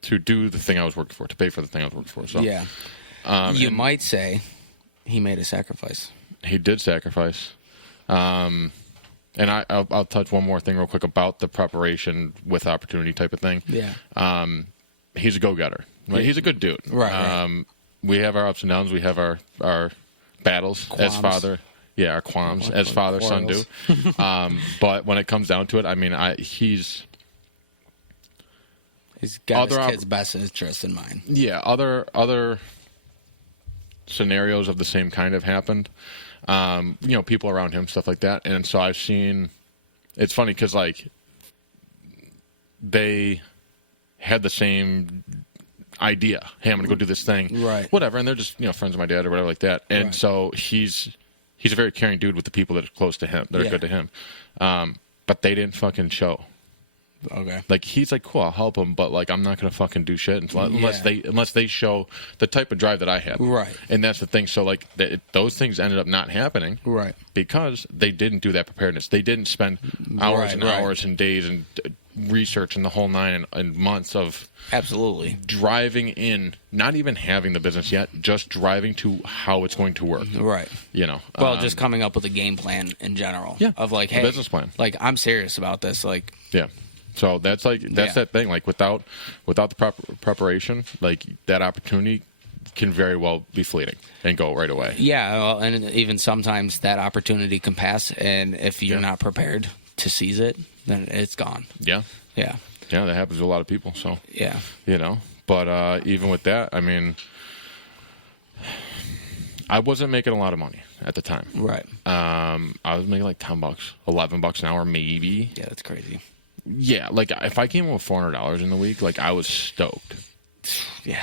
do the thing I was working for, to pay for the thing I was working for. So yeah. You might say he made a sacrifice. He did sacrifice. And I'll touch one more thing real quick about the preparation with opportunity type of thing. Yeah. He's a go-getter. Right? He's a good dude. Right. We have our ups and downs. We have our battles as father. Yeah, our qualms as father, son do. But when it comes down to it, I mean, he's got his kid's best interest in mind. Yeah, other scenarios of the same kind have happened. People around him, stuff like that. And so I've seen, it's funny because, like, they had the same idea. Hey, I'm going to go do this thing. Right. Whatever. And they're just, friends of my dad or whatever like that. And so he's a very caring dude with the people that are close to him, that are good to him. But they didn't fucking show. Okay. Like, he's like, cool, I'll help him, but, like, I'm not going to fucking do shit unless they show the type of drive that I have. Right. And that's the thing. So, like, those things ended up not happening. Right. Because they didn't do that preparedness. They didn't spend hours and hours and days and research and the whole 9 and months of absolutely driving in, not even having the business yet, just driving to how it's going to work. Right. Well, just coming up with a game plan in general. Yeah. Of like, hey, business plan. Like, I'm serious about this. Like, yeah. So that's that thing. Like, without the proper preparation, like, that opportunity can very well be fleeting and go right away. Yeah, well, and even sometimes that opportunity can pass, and if you're not prepared to seize it, then it's gone. Yeah. Yeah. Yeah, that happens to a lot of people. So yeah. But even with that, I mean, I wasn't making a lot of money at the time. Right. I was making like $10, $11 an hour, maybe. Yeah, that's crazy. Yeah, like, if I came in with $400 in the week, like, I was stoked. Yeah.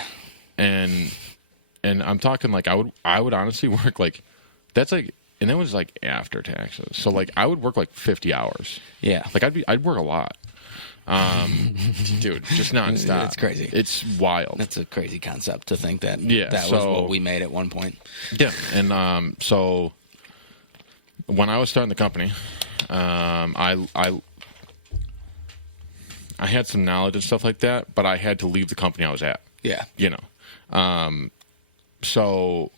And I'm talking, like, I would honestly work, like, that's like, and that was like after taxes. So, like, I would work like 50 hours. Yeah. Like, I'd work a lot. Dude, just nonstop. It's crazy. It's wild. That's a crazy concept to think that was what we made at one point. Yeah. And so when I was starting the company, I had some knowledge and stuff like that, but I had to leave the company I was at. Yeah. So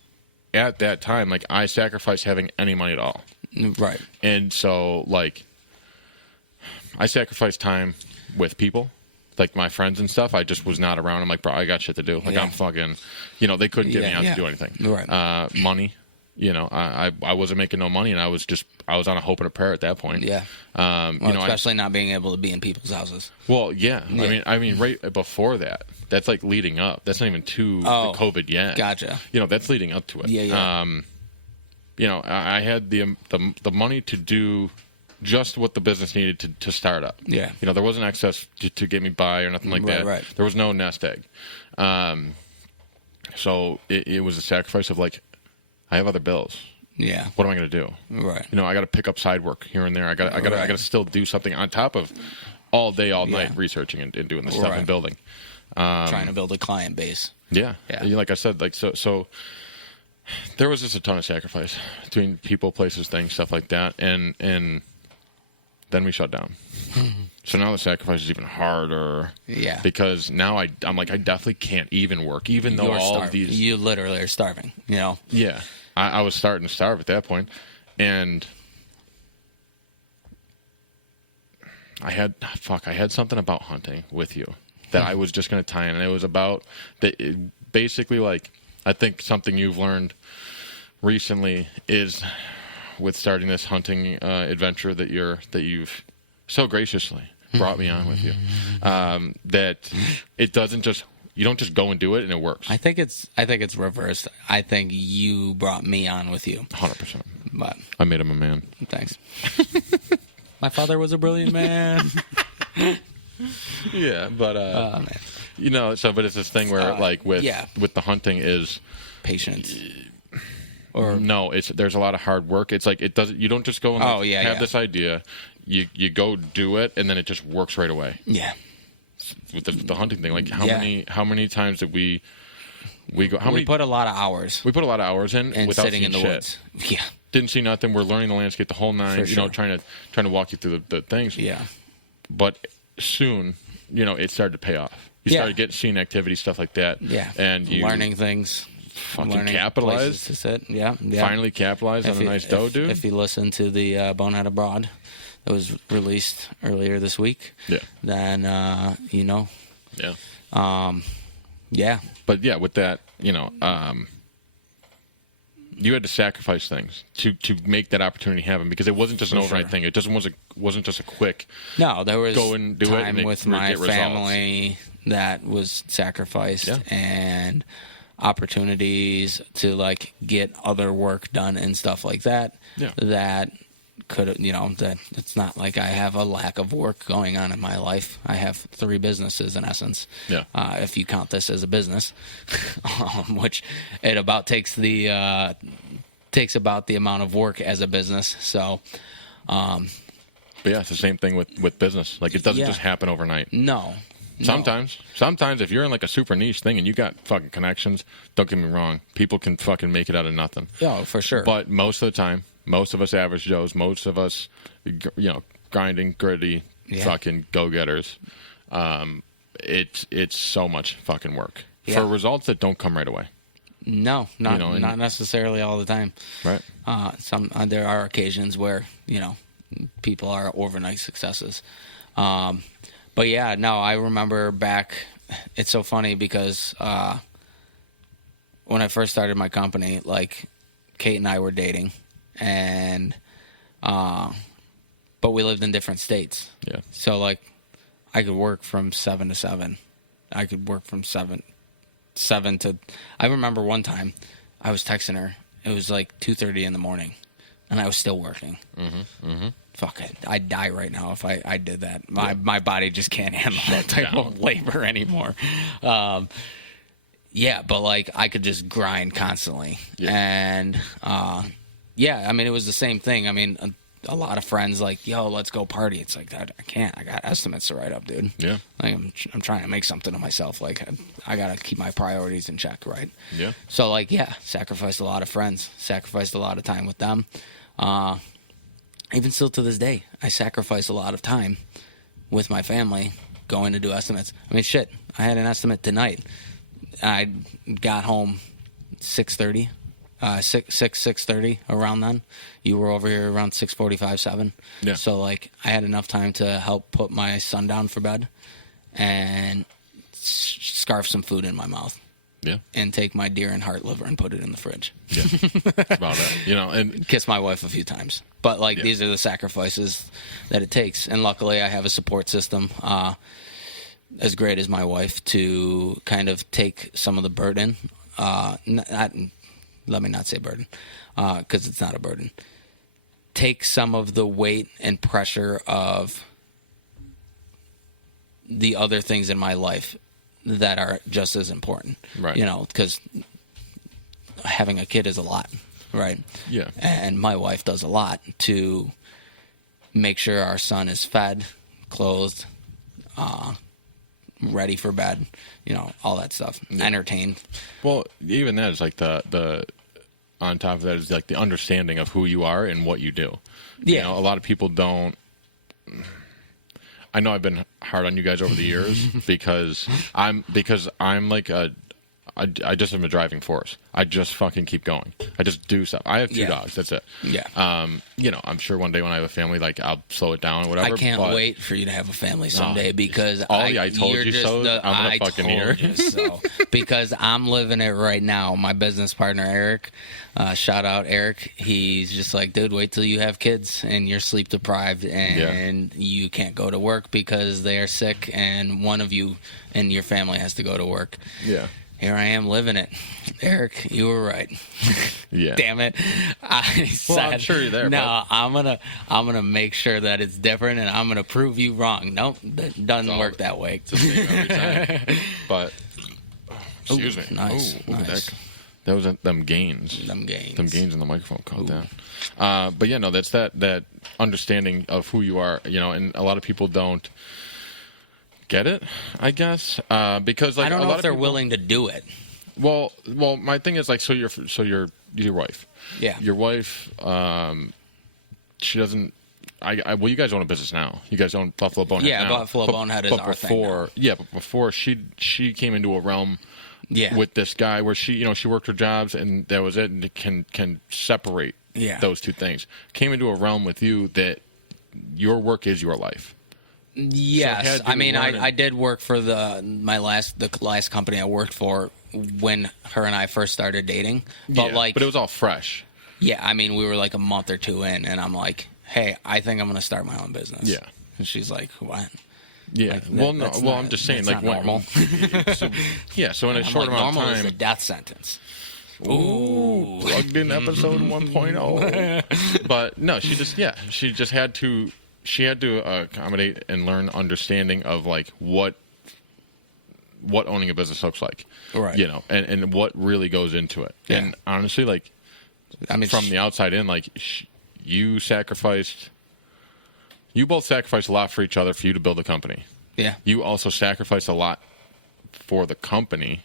at that time, like, I sacrificed having any money at all. Right. And so, like, I sacrificed time with people, like my friends and stuff. I just was not around. I'm like, bro, I got shit to do. Like, I'm fucking, they couldn't get me out to do anything. Right. Money. I wasn't making no money, and I was on a hope and a prayer at that point. Yeah. Especially not being able to be in people's houses. Well, yeah. I mean, right before that, that's like leading up. That's not even to the COVID yet. Gotcha. That's leading up to it. Yeah. I had the money to do just what the business needed to start up. Yeah. There wasn't excess to get me by or nothing like that. Right. There was no nest egg. So it was a sacrifice of, like, I have other bills. Yeah. What am I going to do? Right. I got to pick up side work here and there. I got to still do something on top of all day, all night researching and doing this stuff and building. Trying to build a client base. Yeah. Like I said, like, so there was just a ton of sacrifice between people, places, things, stuff like that, and then we shut down. So now the sacrifice is even harder. Yeah. Because now I'm like, I definitely can't even work, even though all of these. You literally are starving. Yeah. I was starting to starve at that point, and I had something about hunting with you. that I was just going to tie in. And it was about basically, like, I think something you've learned recently is with starting this hunting adventure that you've so graciously brought me on with you, that it doesn't just, you don't just go and do it and it works. I think it's reversed. I think you brought me on with you. 100%. But I made him a man. Thanks. My father was a brilliant man. Yeah, but you know, so but it's this thing where like with the hunting is patience. Or no, there's a lot of hard work. It's like it doesn't. You don't just go and have this idea. You go do it, and then it just works right away. Yeah. With the hunting thing, like how many times did we go? We put a lot of hours. We put a lot of hours in and without sitting seeing in the shit. woods. Yeah. Didn't see nothing. We're learning the landscape, the whole nine. For you know, trying to walk you through the things. Yeah. But soon, you know, it started to pay off. You started seeing activity, stuff like that. Yeah. And you learning things. Fucking capitalized. To sit. Yeah. Finally capitalized on a nice doe, dude. If you listen to the Bonehead Abroad that was released earlier this week, then you know. Yeah. Yeah. But yeah, with that, you know, you had to sacrifice things to make that opportunity happen, because it wasn't just an overnight thing. It just wasn't just a quick. No, there was go and do time it and with my family that was sacrificed, and opportunities to like get other work done and stuff like that. Yeah. That could, you know, that it's not like I have a lack of work going on in my life. I have 3 businesses in essence. Yeah. If you count this as a business, which it about takes about the amount of work as a business. So, but yeah, it's the same thing with business. Like it doesn't just happen overnight. No. Sometimes if you're in like a super niche thing and you got fucking connections, don't get me wrong, people can fucking make it out of nothing. Oh, for sure. But most of the time, most of us average Joes, most of us, you know, grinding, gritty, fucking go-getters, it's so much fucking work for results that don't come right away. No, not necessarily all the time. Right. There are occasions where, you know, people are overnight successes. But yeah, no, I remember back. It's so funny because when I first started my company, like Kate and I were dating, and but we lived in different states. Yeah. So like, I could work from 7 to 7. I could work from 7 to. I remember one time I was texting her. It was like 2:30 in the morning, and I was still working. Mm-hmm. Mm-hmm. Fuck it. I'd die right now if I did that. My body just can't handle that type of labor anymore. Yeah, but like I could just grind constantly. Yeah. And I mean, it was the same thing. I mean, a lot of friends like, yo, let's go party. It's like, I can't. I got estimates to write up, dude. Yeah. Like, I'm trying to make something of myself. Like, I got to keep my priorities in check, right? Yeah. So, like, sacrificed a lot of friends, sacrificed a lot of time with them. Even still to this day, I sacrifice a lot of time with my family going to do estimates. I mean, shit, I had an estimate tonight. I got home 6:30, 6:30 around then. You were over here around 6:45, 7. Yeah. So, like, I had enough time to help put my son down for bed and scarf some food in my mouth. Yeah. And take my deer and heart liver and put it in the fridge. Yeah. About that. You know, and kiss my wife a few times. But like these are the sacrifices that it takes. And luckily I have a support system as great as my wife to kind of take some of the burden. Let me not say burden, because it's not a burden. Take some of the weight and pressure of the other things in my life that are just as important, right? You know, because having a kid is a lot, right? Yeah. And my wife does a lot to make sure our son is fed, clothed, ready for bed, you know, all that stuff, entertained. Well, even that is like the on top of that is like the understanding of who you are and what you do. Yeah. You know, a lot of people don't. I know I've been hard on you guys over the years because I'm like I just am a driving force. I just fucking keep going. I just do stuff. I have 2 dogs. That's it. Yeah. I'm sure one day when I have a family, like I'll slow it down or whatever. I can't wait for you to have a family someday because I told you so. I'm gonna fucking hear you so because I'm living it right now. My business partner Eric, shout out Eric. He's just like, dude, wait till you have kids and you're sleep deprived and you can't go to work because they are sick and one of you and your family has to go to work. Yeah. Here I am living it. Eric, you were right. Yeah. Damn it. I said, I'm sure you're there. No, I'm gonna make sure that it's different, and I'm gonna prove you wrong. Nope, that doesn't work that way. It's the same every time. But excuse me. Nice. Ooh, nice. That was them gains. Them gains in the microphone caught that. But yeah, no, that's that understanding of who you are. And a lot of people don't get it, I guess, because like I don't know a lot if they're of people, willing to do it. Well, my thing is like, so your wife, Yeah, your wife, she doesn't. Well, you guys own a business now. You guys own Buffalo Boneheads. Yeah, now. Buffalo Bonehead is our thing now. Yeah, but before she came into a realm. Yeah. With this guy, where she worked her jobs and that was it, and it can separate those two things. Came into a realm with you that your work is your life. Yes, So I mean I did work for the last company I worked for when her and I first started dating, but but it was all fresh. Yeah, I mean we were like a month or 2 in, and I'm like, hey, I think I'm going to start my own business. Yeah, and she's like, what? Yeah, like, I'm just saying, like, normal. So in a short amount of normal time, is a death sentence. Ooh, plugged in episode 1.0. But no, she just had to accommodate and learn understanding of like what owning a business looks like, right? And what really goes into it. Yeah. And honestly, like, I mean, from the outside in, like, you both sacrificed a lot for each other for you to build a company. Yeah. You also sacrificed a lot for the company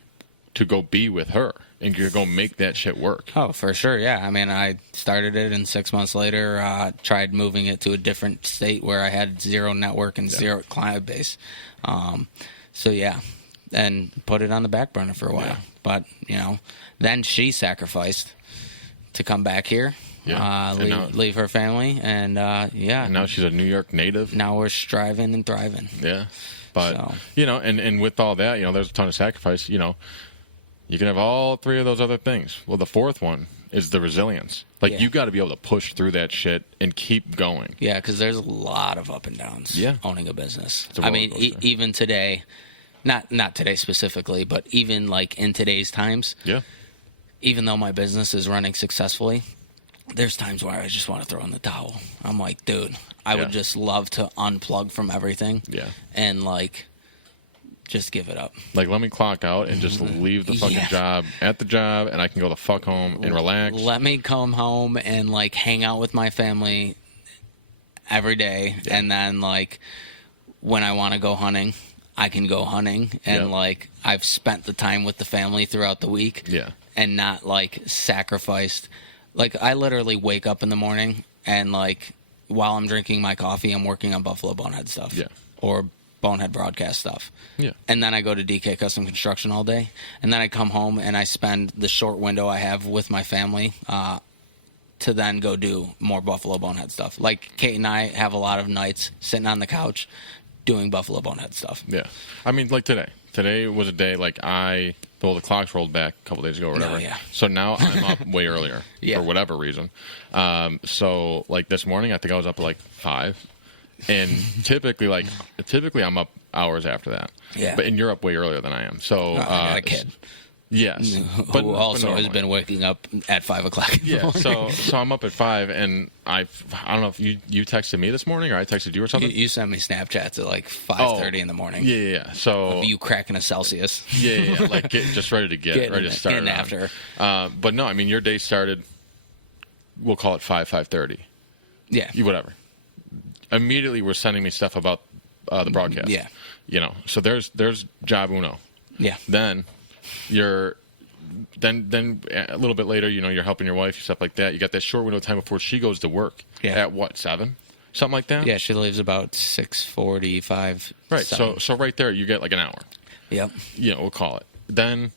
to go be with her and you're going to make that shit work. Oh, for sure. Yeah. I mean, I started it and 6 months later, tried moving it to a different state where I had zero network and zero client base. So yeah, and put it on the back burner for a while. Yeah. But, then she sacrificed to come back here. Yeah. Leave her family, and And now she's a New York native. Now we're striving and thriving. Yeah, but and with all that, there's a ton of sacrifice. You can have all 3 of those other things. Well, the 4th one is the resilience. Like you got to be able to push through that shit and keep going. Yeah, because there's a lot of up and downs. Yeah. Owning a business. I mean, even today, not today specifically, but even like in today's times. Yeah. Even though my business is running successfully, there's times where I just want to throw in the towel. I'm like, dude, I would just love to unplug from everything. Yeah. And like, just give it up. Like, let me clock out and just leave the fucking job at the job, and I can go the fuck home and relax. Let me come home and like hang out with my family every day, and then like when I want to go hunting, I can go hunting, and like I've spent the time with the family throughout the week. Yeah. And not like sacrificed. Like, I literally wake up in the morning and, like, while I'm drinking my coffee, I'm working on Buffalo Bonehead stuff. Yeah. Or Bonehead broadcast stuff. Yeah. And then I go to DK Custom Construction all day. And then I come home and I spend the short window I have with my family to then go do more Buffalo Bonehead stuff. Like, Kate and I have a lot of nights sitting on the couch doing Buffalo Bonehead stuff. Yeah. I mean, like today. Today was a day like the clocks rolled back a couple days ago or whatever. Oh, yeah. So now I'm up way earlier for whatever reason. So like this morning, I think I was up at like 5. And typically I'm up hours after that. Yeah. And you're up way earlier than I am. So I got a kid. Yes. Who also has been waking up at 5 o'clock in the morning. So I'm up at 5, and I don't know if you texted me this morning or I texted you or something. You sent me Snapchats at like 5:30 in the morning. Yeah. So of you cracking a Celsius. Yeah. Like just ready to start in after. But no, I mean your day started. We'll call it 5:30. Yeah. Whatever. Immediately, we're sending me stuff about the broadcast. Yeah. So there's job uno. Yeah. Then then a little bit later, you're helping your wife, stuff like that. You got that short window of time before she goes to work. Yeah. At what, 7? Something like that? Yeah, she leaves about 6:45. Right. 7. So right there, you get like an hour. Yep. We'll call it. Then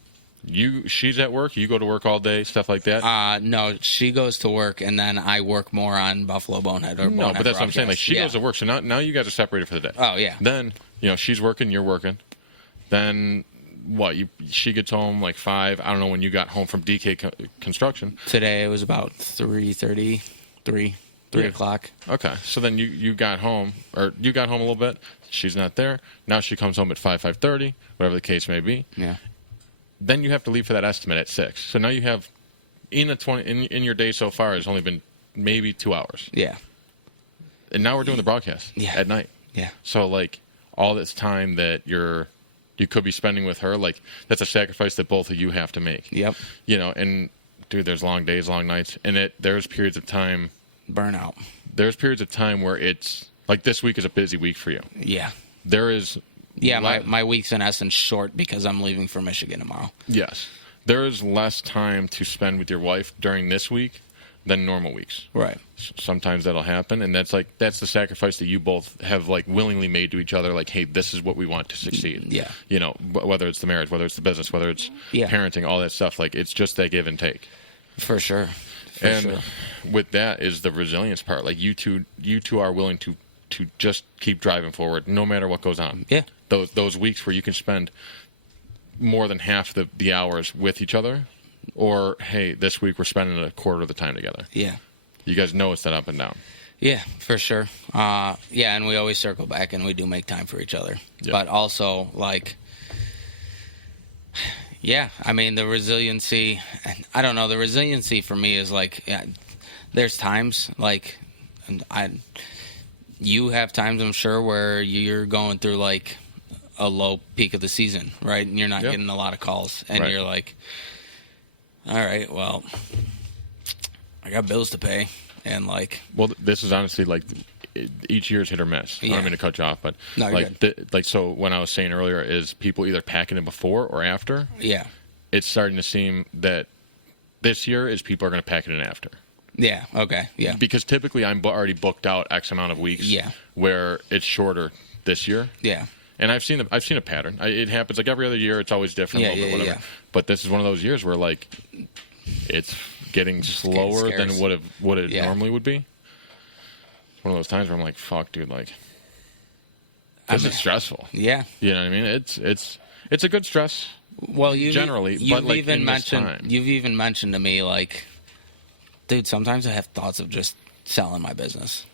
She's at work. You go to work all day, stuff like that. No, she goes to work, and then I work more on Buffalo Bonehead or no, Bonehead but that's what I'm saying. Like broadcast. she goes to work, so now you guys are separated for the day. Oh yeah. Then she's working, you're working. Then what? She gets home like 5. I don't know when you got home from DK Construction. Today it was about 3:30, 3 o'clock. Okay, so then you got home, or you got home a little bit. She's not there. Now she comes home at 5:30, whatever the case may be. Yeah. Then you have to leave for that estimate at 6. So now you have in your day so far has only been maybe 2 hours. Yeah. And now we're doing the broadcast at night. Yeah. So like all this time that you could be spending with her, like that's a sacrifice that both of you have to make. Yep. And dude, there's long days, long nights, and there's periods of time. Burnout. There's periods of time where it's like this week is a busy week for you. Yeah. There is. Yeah, my week's in essence short because I'm leaving for Michigan tomorrow. Yes. There is less time to spend with your wife during this week than normal weeks. Right. Sometimes that'll happen, and that's the sacrifice that you both have like willingly made to each other. Like, hey, this is what we want to succeed. Yeah. Whether it's the marriage, whether it's the business, whether it's parenting, all that stuff. Like, it's just that give and take. For sure. With that is the resilience part. Like, you two are willing to just keep driving forward no matter what goes on. Yeah. Those weeks where you can spend more than half the hours with each other, or hey, this week we're spending a quarter of the time together. Yeah. You guys know it's that up and down. Yeah, for sure. And we always circle back and we do make time for each other. Yep. But also, like, I mean, the resiliency, I don't know, the resiliency for me is like, there's times, like, you have times, I'm sure, where you're going through, like, a low peak of the season, right? And you're not getting a lot of calls. And you're like, all right, well, I got bills to pay. And, like... Well, this is honestly, like, each year's hit or miss. I don't mean to cut you off, but... No, you're good. So when I was saying earlier is people either packing it before or after. Yeah. It's starting to seem that this year is people are going to pack it in after. Yeah, okay, yeah. Because typically I'm already booked out X amount of weeks where it's shorter this year. Yeah. And I've seen a pattern. It happens like every other year. It's always different, a little bit, whatever. Yeah. But this is one of those years where like it's getting slower than what it normally would be. It's one of those times where I'm like, fuck, dude, like this is stressful. Yeah. You know what I mean? It's a good stress. Well, you've like even mentioned to me, like, dude, sometimes I have thoughts of just selling my business.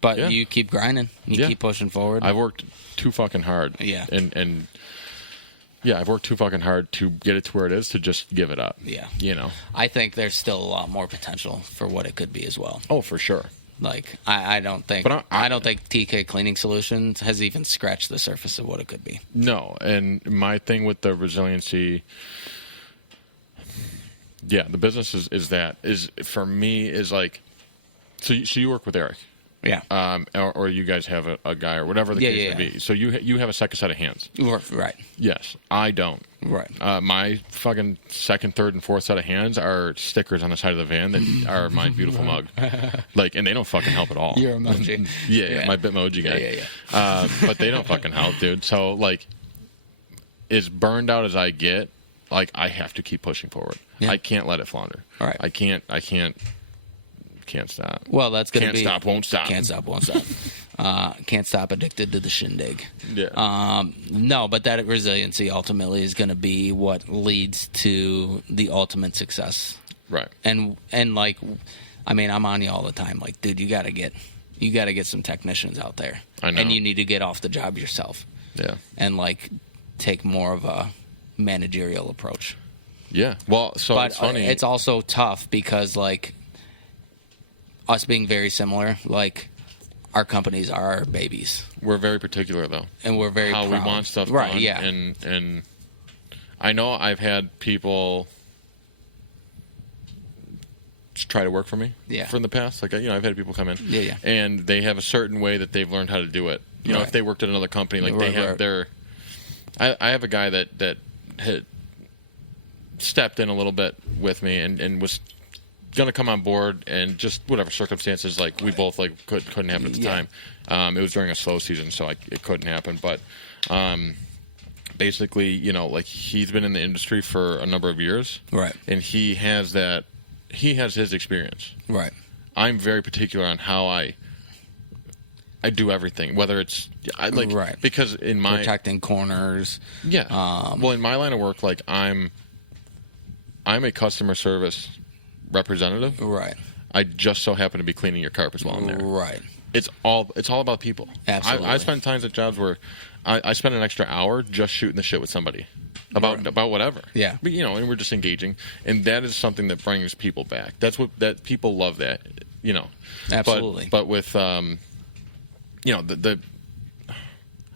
But you keep grinding. You keep pushing forward. I've worked too fucking hard. Yeah. And I've worked too fucking hard to get it to where it is to just give it up. Yeah. I think there's still a lot more potential for what it could be as well. Oh, for sure. Like, I don't think... But I don't think TK Cleaning Solutions has even scratched the surface of what it could be. No. And my thing with the resiliency... Yeah, the business is for me, is like... So you work with Eric. Yeah. Or you guys have a guy or whatever the case may be. So you have a second set of hands. Right. Yes. I don't. Right. My fucking second, third, and fourth set of hands are stickers on the side of the van that are my beautiful mug. Like, and they don't fucking help at all. You're emoji. yeah, my Bitmoji guy. Yeah. But they don't fucking help, dude. So, like, as burned out as I get, like, I have to keep pushing forward. Yeah. I can't let it flounder. All right. I can't stop. Well, that's going to be... Can't stop, won't stop. Can't stop, won't stop. Can't stop, addicted to the shindig. Yeah. No, but that resiliency ultimately is going to be what leads to the ultimate success. Right. And like, I mean, I'm on you all the time. Like, dude, you got to get some technicians out there. I know. And you need to get off the job yourself. Yeah. And, like, take more of a managerial approach. Yeah. Well, so it's funny. It's also tough because, like, us being very similar, like, our companies are our babies. We're very particular, though. And we're very proud. We want stuff done. Yeah. And I know I've had people try to work for me from the past. Like, I've had people come in. Yeah. And they have a certain way that they've learned how to do it. You know, if they worked at another company, like, they have their... I have a guy that had stepped in a little bit with me and was going to come on board, and just whatever circumstances, like, we both, like, couldn't happen at the time. It was during a slow season, so it couldn't happen. But basically, you know, like he's been in the industry for a number of years, right? And he has his experience, right? I'm very particular on how I do everything, whether it's right, because in my protecting corners, well, in my line of work, like I'm a customer service representative, right? I just so happen to be cleaning your carpets while I'm there, right? It's all about people. Absolutely. I spend times at jobs where I spend an extra hour just shooting the shit with somebody about whatever. Yeah. But, you know, and we're just engaging, and that is something that brings people back. That people love that, you know. Absolutely. But with you know,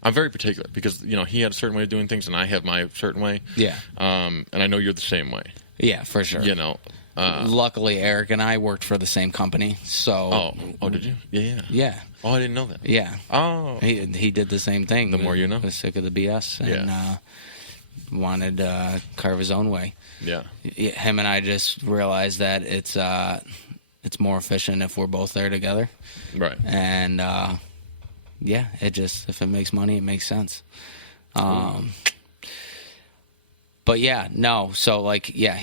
I'm very particular because, you know, he had a certain way of doing things and I have my certain way. Yeah. And I know you're the same way. Yeah, for sure. You know. Luckily, Eric and I worked for the same company, so. Oh, did you? Yeah. Yeah. Oh, I didn't know that. Yeah. Oh. He did the same thing. The more you know. Was sick of the BS and wanted to carve his own way. Yeah. Him and I just realized that it's more efficient if we're both there together. Right. And yeah, if it makes money, it makes sense. But yeah, no. So like, yeah,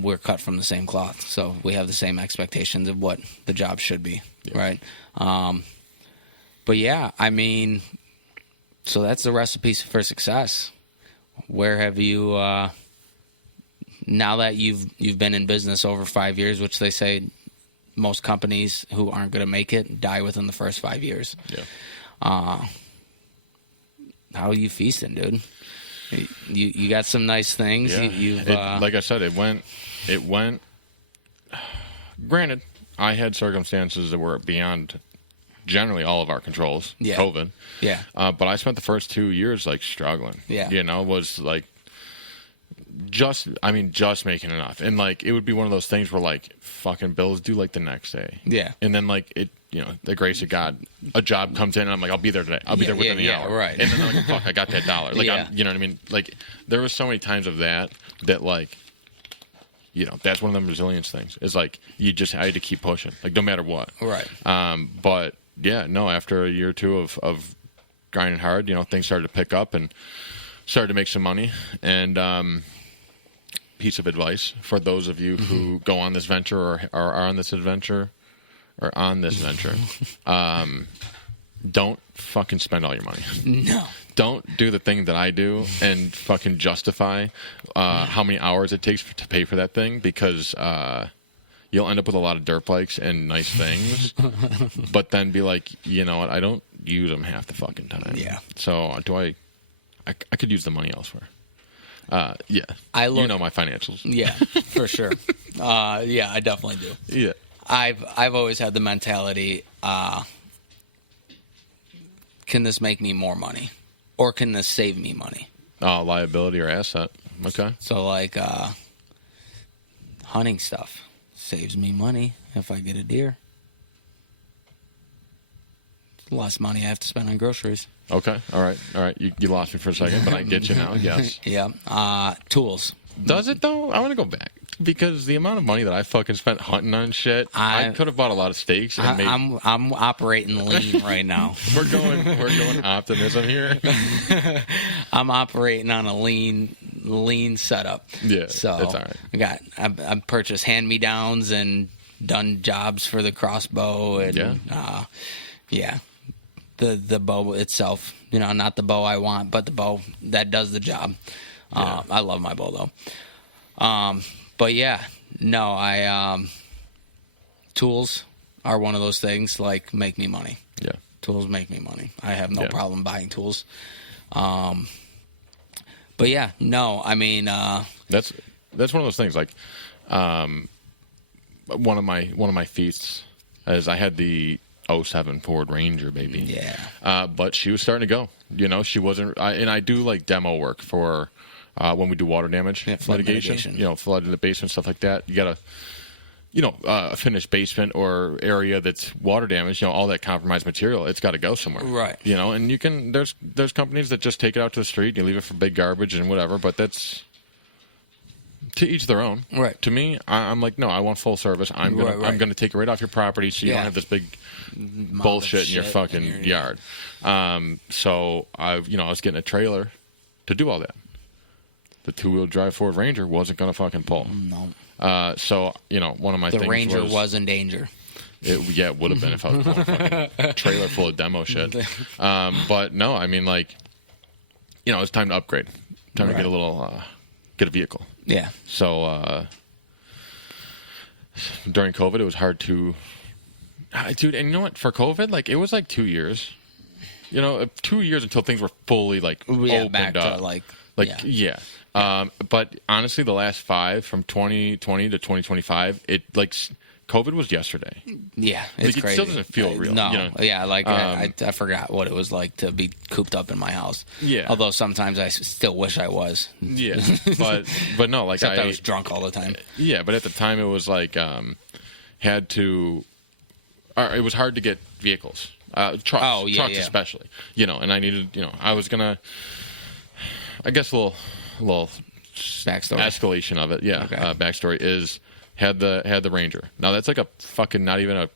we're cut from the same cloth, so we have the same expectations of what the job should be, right? But yeah, I mean, so that's the recipe for success. Where have you? Now that you've been in business over 5 years, which they say most companies who aren't going to make it die within the first 5 years. Yeah. How are you feasting, dude? You got some nice things. Yeah. Like I said, it went. Granted, I had circumstances that were beyond generally all of our controls. Yeah. COVID. Yeah. But I spent the first 2 years like struggling. Yeah. You know, was like just making enough, and like it would be one of those things where like fucking bills due like the next day. Yeah. And then like it. You know, the grace of God, a job comes in, and I'm like, I'll be there today. I'll be there within the hour. Right. And then I'm like, fuck, I got that dollar. Like, you know what I mean? Like, there was so many times of that, like, you know, that's one of them resilience things. Is like, I had to keep pushing, like, no matter what. Right. But, yeah, no, after a year or two of grinding hard, you know, things started to pick up and started to make some money. And, piece of advice for those of you who go on this venture or are on this adventure, or on this venture, don't fucking spend all your money. No. Don't do the thing that I do and fucking justify how many hours it takes to pay for that thing, because you'll end up with a lot of dirt bikes and nice things, but then be like, you know what, I don't use them half the fucking time. Yeah. So I could use the money elsewhere. Yeah. You know my financials. Yeah, for sure. Yeah, I definitely do. Yeah. I've always had the mentality, can this make me more money? Or can this save me money? Oh, liability or asset. Okay. So like hunting stuff saves me money if I get a deer. It's less money I have to spend on groceries. Okay. All right. You lost me for a second, but I get you now. Yes. Yeah. Tools. Does it though? I want to go back, because the amount of money that I fucking spent hunting on shit, I could have bought a lot of steaks. And I'm operating lean right now. We're going optimism here. I'm operating on a lean setup. Yeah, so that's all right. I've purchased hand-me-downs and done jobs for the crossbow and the bow itself. You know, not the bow I want, but the bow that does the job. Yeah. I love my bow though. But yeah, no, tools are one of those things like make me money. Yeah. Tools make me money. I have no problem buying tools. But yeah, no, I mean, that's one of those things. Like, one of my feasts is I had the 07 Ford Ranger, baby. Yeah. But she was starting to go. You know, she wasn't. And I do like demo work for when we do water damage mitigation. You know, flood in the basement, stuff like that. You gotta, you know, a finished basement or area that's water damaged. You know, all that compromised material, it's got to go somewhere. Right. You know, and you can. There's companies that just take it out to the street. You leave it for big garbage and whatever. But that's to each their own. Right. To me, I'm like, no, I want full service. I'm gonna take it right off your property, so you don't have this big bullshit in your fucking yard. So I was getting a trailer to do all that. The 2-wheel drive Ford Ranger wasn't going to fucking pull. No. So, one of my things The Ranger was in danger. It would have been if I was pulling a fucking trailer full of demo shit. But no, I mean, like, it's time to upgrade. Time to get a little, get a vehicle. Yeah. So, during COVID, it was hard to, dude, and you know what? For COVID, like, it was like 2 years. 2 years until things were fully, like, opened back up. To, yeah. But honestly, the last 5 from 2020 to 2025, COVID was yesterday. Yeah, it's crazy. It still doesn't feel real. No, yeah, I forgot what it was like to be cooped up in my house. Yeah. Although sometimes I still wish I was. Yeah, but no, like except I was drunk all the time. Yeah, but at the time it was like it was hard to get vehicles, trucks, especially. And I needed, I was gonna, I guess a little backstory escalation of it. Yeah, okay. Backstory is. Had the Ranger. Now that's like a fucking not even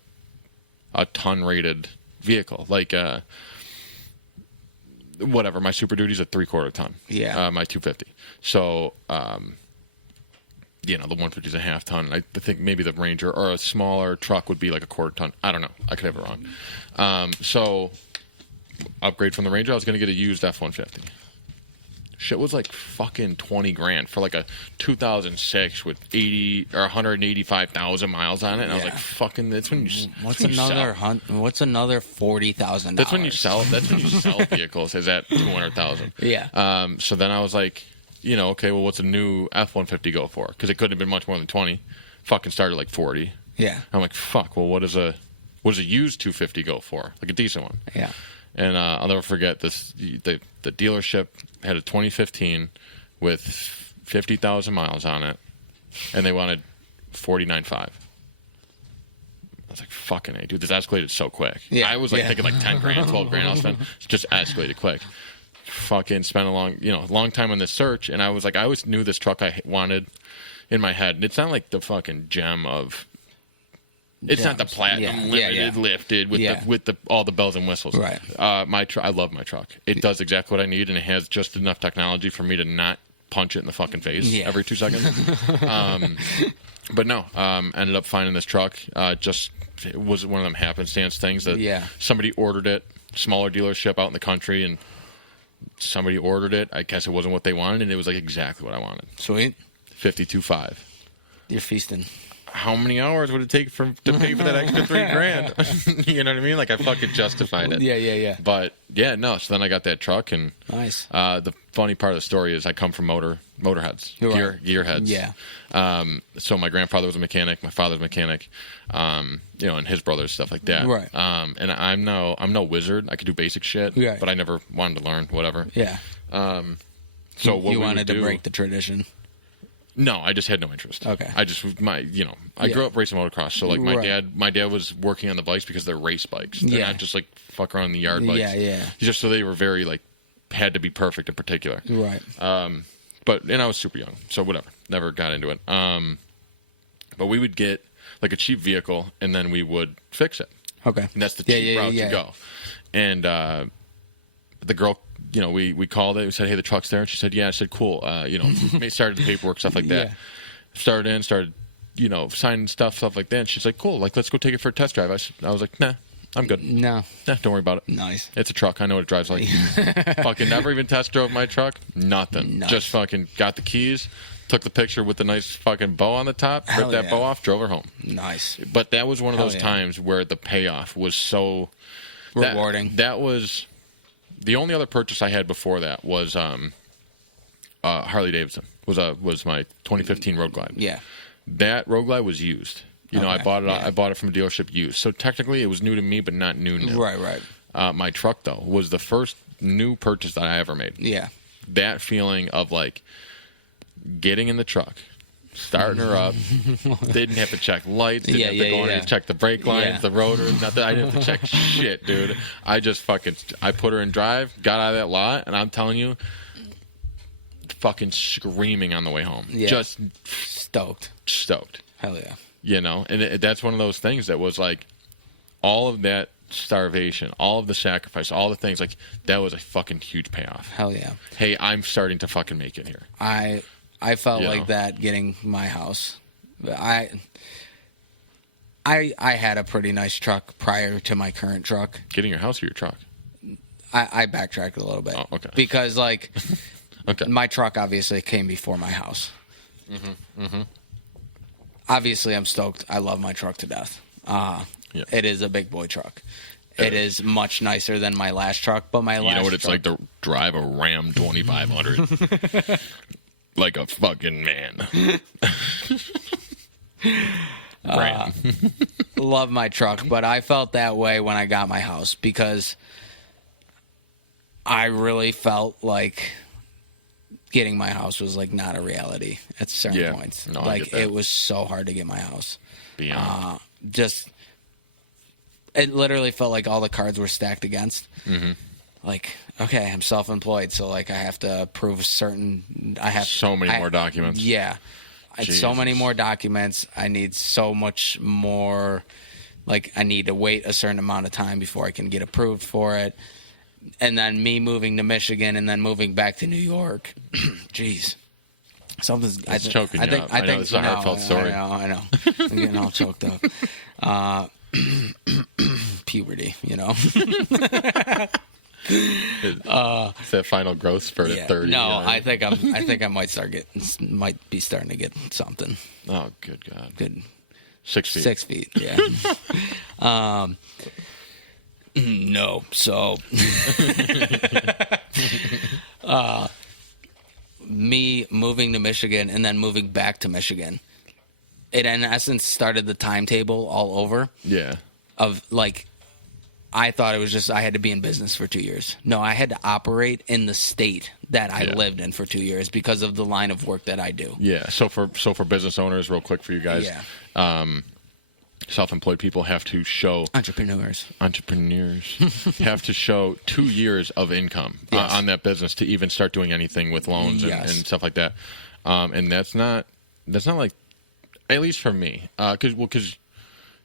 a ton rated vehicle. Like whatever. My Super Duty's a 3/4 ton. Yeah. My 250. So the 150's a half ton. I think maybe the Ranger or a smaller truck would be like a 1/4 ton. I don't know. I could have it wrong. So upgrade from the Ranger. I was going to get a used F-150. Shit was like fucking $20,000 for like a 2006 with 80 or 185,000 miles on it, and I was like, "Fucking, that's when you." What's another $40,000? That's when you sell. That's when you sell vehicles. Is at 200,000. Yeah. So then I was like, okay, well, what's a new F-150 go for? Because it couldn't have been much more than 20. Fucking started like 40. Yeah. I'm like, fuck. Well, what does a used 250 go for? Like a decent one. Yeah. And I'll never forget this. The dealership had a 2015 with 50,000 miles on it, and they wanted $49,500. I was like, "Fucking A, dude! This escalated so quick." Yeah, I was like thinking like $10,000, $12,000 I'll spend. It just escalated quick. Fucking spent a long time on this search, and I was like, I always knew this truck I wanted in my head, and it's not like the fucking gem of. It's not the platinum lifted with the all the bells and whistles. Right. I love my truck. It does exactly what I need, and it has just enough technology for me to not punch it in the fucking face every 2 seconds. But no, ended up finding this truck. Just it was one of them happenstance things that somebody ordered it, smaller dealership out in the country, and somebody ordered it. I guess it wasn't what they wanted, and it was like exactly what I wanted. Sweet. 52.5. You're feasting. How many hours would it take to pay for that extra $3,000? You know what I mean? Like I fucking justified it. Yeah. But yeah, no. So then I got that truck, and nice. The funny part of the story is I come from motorheads, gearheads. Yeah. So my grandfather was a mechanic, my father's a mechanic, and his brothers, stuff like that. Right. And I'm no wizard. I could do basic shit, but I never wanted to learn whatever. Yeah. So what you wanted to break the tradition. No, I just had no interest. Okay. I grew up racing motocross, so like my dad was working on the bikes because they're race bikes. They're not just like fuck around in the yard bikes. Yeah. Just so they were very like had to be perfect in particular. Right. And I was super young, so whatever. Never got into it. But we would get like a cheap vehicle and then we would fix it. Okay. And that's the cheap route to go. And the girl, we called it. We said, "Hey, the truck's there." And she said, "Yeah." I said, "Cool." Started the paperwork, stuff like that. Started, signing stuff like that. And she's like, "Cool. Like, let's go take it for a test drive." I was like, "Nah, I'm good. No. Nah, don't worry about it. Nice. It's a truck. I know what it drives like." Fucking never even test drove my truck. Nothing. Nice. Just fucking got the keys, took the picture with the nice fucking bow on the top, ripped that bow off, drove her home. Nice. But that was one of those times where the payoff was so rewarding. That was. The only other purchase I had before that was Harley Davidson. Was my 2015 Road Glide. Yeah. That Road Glide was used. I bought it. I bought it from a dealership used. So technically, it was new to me, but not new. Right. My truck though was the first new purchase that I ever made. Yeah. That feeling of like getting in the truck, starting her up. Didn't have to check lights. Didn't have to check the brake lines, the rotor. Nothing. I didn't have to check shit, dude. I just I put her in drive, got out of that lot, and I'm telling you, fucking screaming on the way home. Yeah. Just stoked. Stoked. Hell yeah. And that's one of those things that was like all of that starvation, all of the sacrifice, all the things, like, that was a fucking huge payoff. Hell yeah. Hey, I'm starting to fucking make it here. I felt like that getting my house. I had a pretty nice truck prior to my current truck. Getting your house or your truck? I backtracked a little bit. Oh, okay. Because, like, okay. My truck obviously came before my house. Obviously, I'm stoked. I love my truck to death. It is a big boy truck. It is much nicer than my last truck, but my last You know what it's truck, like to drive a Ram 2500? Like a fucking man. Ram. Love my truck, but I felt that way when I got my house because I really felt like getting my house was like not a reality at certain points. No, like it was so hard to get my house. Beyond. It literally felt like all the cards were stacked against. Like, okay, I'm self-employed, so like I have to prove certain. I have so many more documents. Yeah, so many more documents. I need so much more. Like, I need to wait a certain amount of time before I can get approved for it. And then me moving to Michigan and then moving back to New York. Jeez. Something's choking you up. I know it's a heartfelt story. I know. I'm getting all choked up. Puberty, you know. It's that final growth spurt at 30. No, I think I might be starting to get something. Oh, good God. Good. 6 feet. 6 feet, yeah. No, so me moving to Michigan and then moving back to Michigan, it in essence started the timetable all over. Yeah. Of like, I thought it was just I had to be in business for 2 years. No, I had to operate in the state that I lived in for 2 years because of the line of work that I do. Yeah. So for business owners, real quick for you guys, self-employed people have to show entrepreneurs have to show 2 years of income on that business to even start doing anything with loans and stuff like that. And that's not like, at least for me, because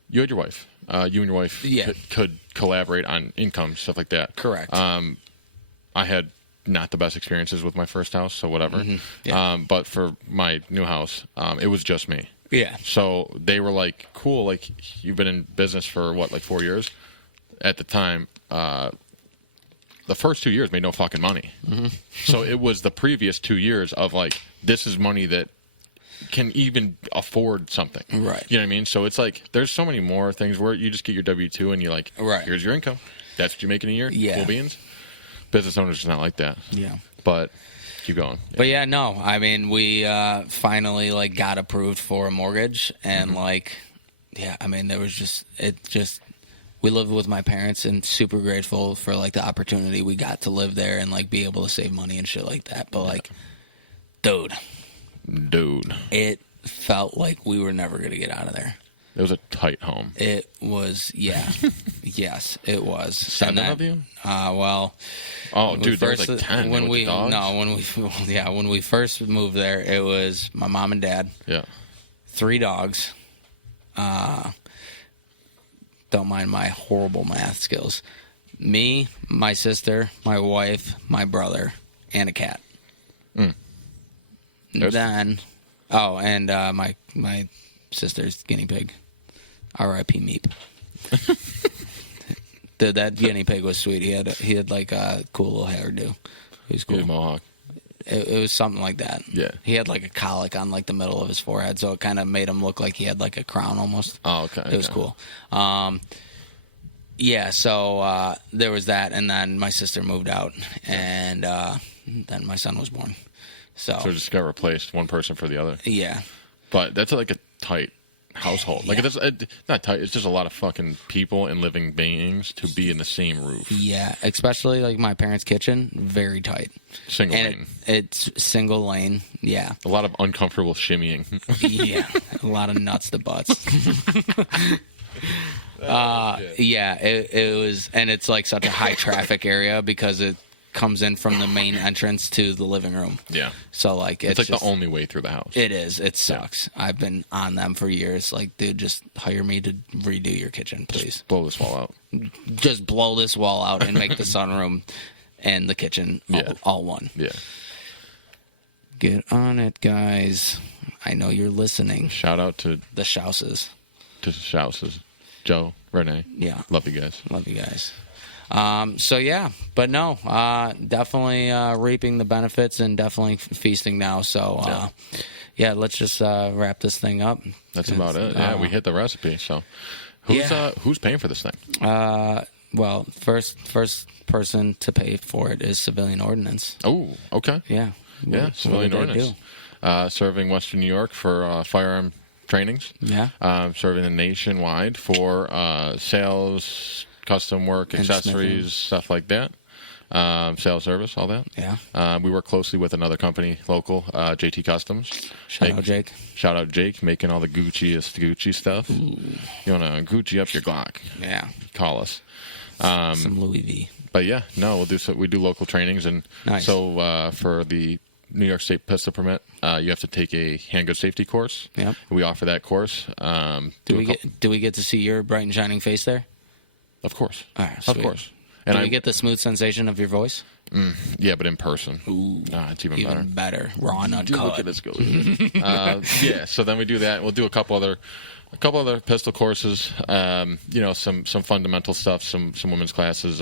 you had your wife. You and your wife could collaborate on income, stuff like that. Correct. I had not the best experiences with my first house, so whatever. But for my new house, it was just me. Yeah. So they were like, cool, like, you've been in business for what, like 4 years? At the time, the first 2 years made no fucking money. So it was the previous 2 years of like, this is money that can even afford something. Right. You know what I mean? So it's like, there's so many more things where you just get your W-2 and you're like, here's your income. That's what you make in a year? Yeah. Cool beans? Business owners are not like that. Yeah. But keep going. But yeah, no, I mean, we finally like got approved for a mortgage and like, yeah, I mean, there was we lived with my parents and super grateful for like the opportunity we got to live there and like be able to save money and shit like that. But like, dude, it felt like we were never going to get out of there. It was a tight home. It was, yeah. Yes, it was. 7 of you? Well. Oh, dude, there was like 10 when with we the dogs? No, when we first moved there, it was my mom and dad. Yeah. 3 dogs. Don't mind my horrible math skills. Me, my sister, my wife, my brother, and a cat. Then, and my sister's guinea pig. R.I.P. Meep. That guinea pig was sweet. He had like a cool little hairdo. He was cool. He had a mohawk. It was something like that. Yeah. He had like a colic on like the middle of his forehead, so it kind of made him look like he had like a crown almost. Oh, okay. It was cool. Yeah, so there was that, and then my sister moved out, and then my son was born. So it just got replaced, one person for the other. Yeah. But that's like a tight household. Like, it's not tight. It's just a lot of fucking people and living beings to be in the same roof. Yeah, especially like my parents' kitchen, very tight. Single lane. It's single lane. Yeah. A lot of uncomfortable shimmying. Yeah, a lot of nuts to butts. Yeah, it was, and it's like such a high traffic area because comes in from the main entrance to the living room. Yeah. So like it's like just the only way through the house. It is. It sucks. Yeah. I've been on them for years. Like, dude, just hire me to redo your kitchen, please. Just blow this wall out. Just blow this wall out and make the sunroom and the kitchen all one. Yeah. Get on it, guys. I know you're listening. Shout out to the Shouses. To Shouses. Joe, Renee. Yeah. Love you guys. Love you guys. So yeah, but no, definitely reaping the benefits and definitely feasting now. So yeah, let's just wrap this thing up. That's about it. Yeah, we hit the recipe. So who's paying for this thing? Well, first person to pay for it is Civilian Ordnance. Oh, okay. Yeah. Yeah, Civilian Ordnance. Serving Western New York for firearm trainings. Yeah. Serving nationwide for sales, custom work, accessories, stuff like that. Sales service, all that. Yeah. We work closely with another company, local, JT Customs. Shout out Jake. Shout out Jake, making all the Gucciest Gucci stuff. Ooh. You want to Gucci up your Glock? Yeah. Call us. Some Louis V. But yeah, no, we do local trainings, and nice. So for the New York State pistol permit, you have to take a handgun safety course. Yep. We offer that course. Do we get to see your bright and shining face there? Of course. All right, sweet. Of course. And do we get the smooth sensation of your voice? Yeah, but in person. Ooh, it's even better. Raw and uncut. Look at this go. Yeah. So then we do that. We'll do a couple other pistol courses. Some fundamental stuff. Some women's classes.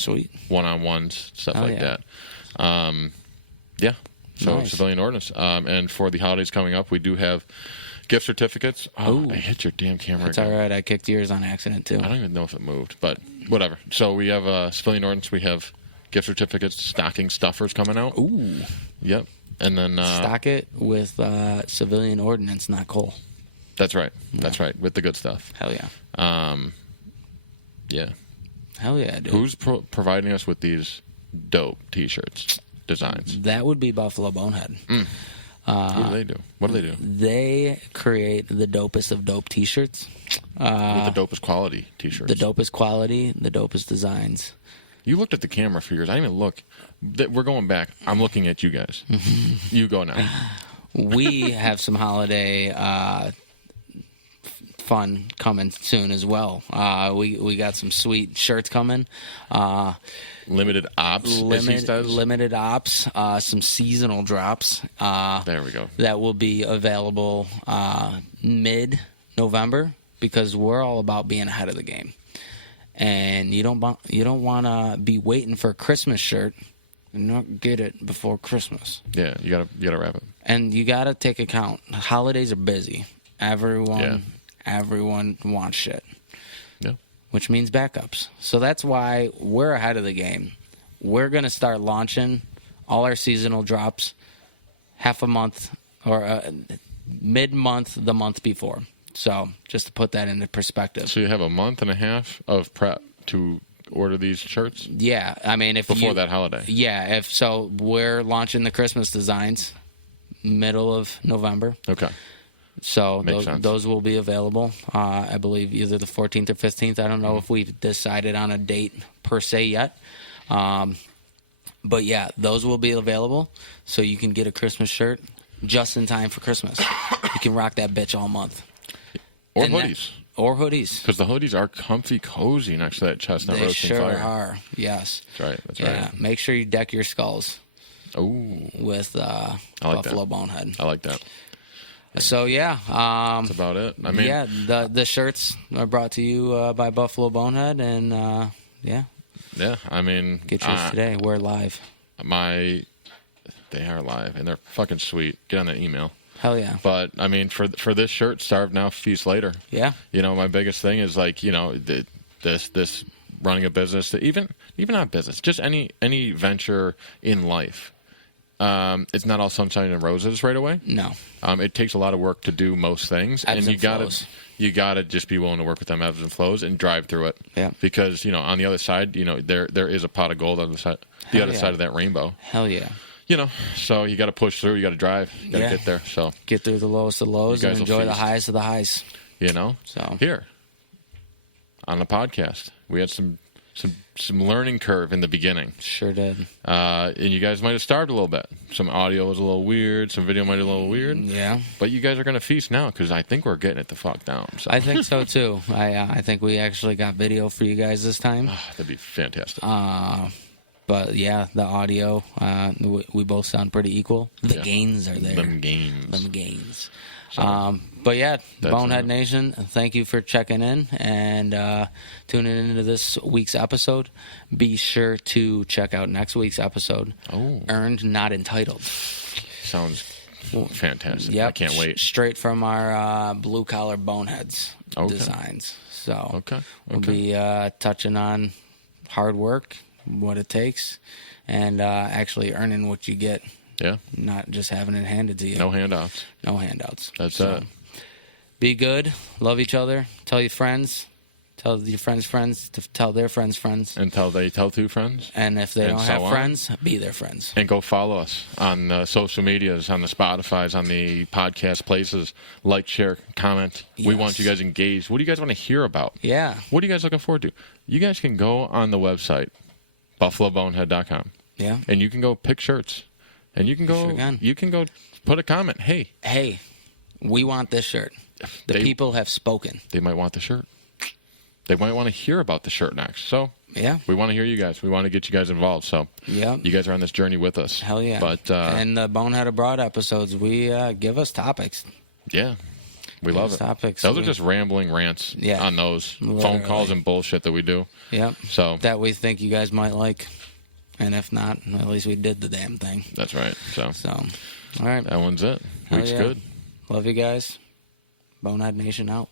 Sweet. One-on-ones, stuff that. Yeah. So nice. Civilian Ordnance. And for the holidays coming up, we do have gift certificates. Oh, I hit your damn camera. It's all right. I kicked yours on accident, too. I don't even know if it moved, but whatever. So we have Civilian Ordnance. We have gift certificates, stocking stuffers coming out. Ooh. Yep. And then stock it with Civilian Ordnance, not coal. That's right. Yeah. That's right. With the good stuff. Hell yeah. Yeah. Hell yeah, dude. Who's providing us with these dope T-shirts designs? That would be Buffalo Bonehead. What do they do? What do they do? They create the dopest of dope T-shirts. With the dopest quality T-shirts. The dopest quality, the dopest designs. You looked at the camera for years. I didn't even look. We're going back. I'm looking at you guys. You go now. We have some holiday fun coming soon as well. We got some sweet shirts coming. Limited ops, limited ops, some seasonal drops. There we go. That will be available mid-November because we're all about being ahead of the game, and you don't want to be waiting for a Christmas shirt and not get it before Christmas. Yeah, you gotta wrap it, and you gotta take account. Holidays are busy. Everyone wants shit. Yeah. Which means backups. So that's why we're ahead of the game. We're going to start launching all our seasonal drops half a month or mid-month the month before. So just to put that into perspective. So you have a month and a half of prep to order these shirts? Yeah. I mean, before that holiday. Yeah. We're launching the Christmas designs middle of November. Okay. So those will be available, I believe, either the 14th or 15th. I don't know if we've decided on a date per se yet. But, yeah, those will be available. So you can get a Christmas shirt just in time for Christmas. You can rock that bitch all month. Or hoodies. Or hoodies. Because the hoodies are comfy, cozy next to that chestnut roasting fire. They sure are, yes. That's right. Yeah, make sure you deck your skulls. Ooh. With Buffalo Bonehead. I like that. So yeah, that's about it. I mean, yeah, the shirts are brought to you by Buffalo Bonehead, and yeah. I mean, get yours today. We're live. They are live, and they're fucking sweet. Get on that email. Hell yeah. But I mean, for this shirt, starve now, feast later. Yeah. My biggest thing is like this running a business, even not business, just any venture in life. It's not all sunshine and roses right away. No. It takes a lot of work to do most things, and you gotta just be willing to work with them ebbs and flows and drive through it. Yeah. Because on the other side, there is a pot of gold on the side of that rainbow. Hell yeah. So you got to push through. You got to drive. You got to get there. So get through the lowest of lows and enjoy the highest of the highs. So here on the podcast, we had some some learning curve in the beginning. Sure did. And you guys might have starved a little bit. Some audio was a little weird. Some video might have been a little weird. Yeah. But you guys are going to feast now because I think we're getting it the fuck down. So. I think so, too. I think we actually got video for you guys this time. Oh, that'd be fantastic. But, yeah, the audio, we both sound pretty equal. The gains are there. Them gains. So, but, yeah, Bonehead Nation, thank you for checking in and tuning into this week's episode. Be sure to check out next week's episode. Oh. Earned, Not Entitled. Sounds fantastic. Yep. I can't wait. Straight from our blue-collar Boneheads designs. So we'll be touching on hard work, what it takes, and actually earning what you get. Yeah. Not just having it handed to you. No handouts. No handouts. That's it. Be good. Love each other. Tell your friends. Tell your friends' friends to tell their friends' friends. Until they tell two friends. And if they don't have friends, be their friends. And go follow us on social medias, on the Spotifys, on the podcast places. Like, share, comment. Yes. We want you guys engaged. What do you guys want to hear about? Yeah. What are you guys looking forward to? You guys can go on the website, buffalobonehead.com. Yeah. And you can go pick shirts. And you can go you can go put a comment. Hey, we want this shirt. The people have spoken. They might want the shirt. They might want to hear about the shirt next. So yeah, we want to hear you guys. We want to get you guys involved. So yeah, you guys are on this journey with us. Hell yeah. But and the Bonehead Abroad episodes, we give us topics. Yeah. We love it. Topics. Those are just rambling rants on those phone calls and bullshit that we do. Yep. So that we think you guys might like. And if not, at least we did the damn thing. That's right. So all right. That one's it. Week's good. Love you guys. Bonehead Nation out.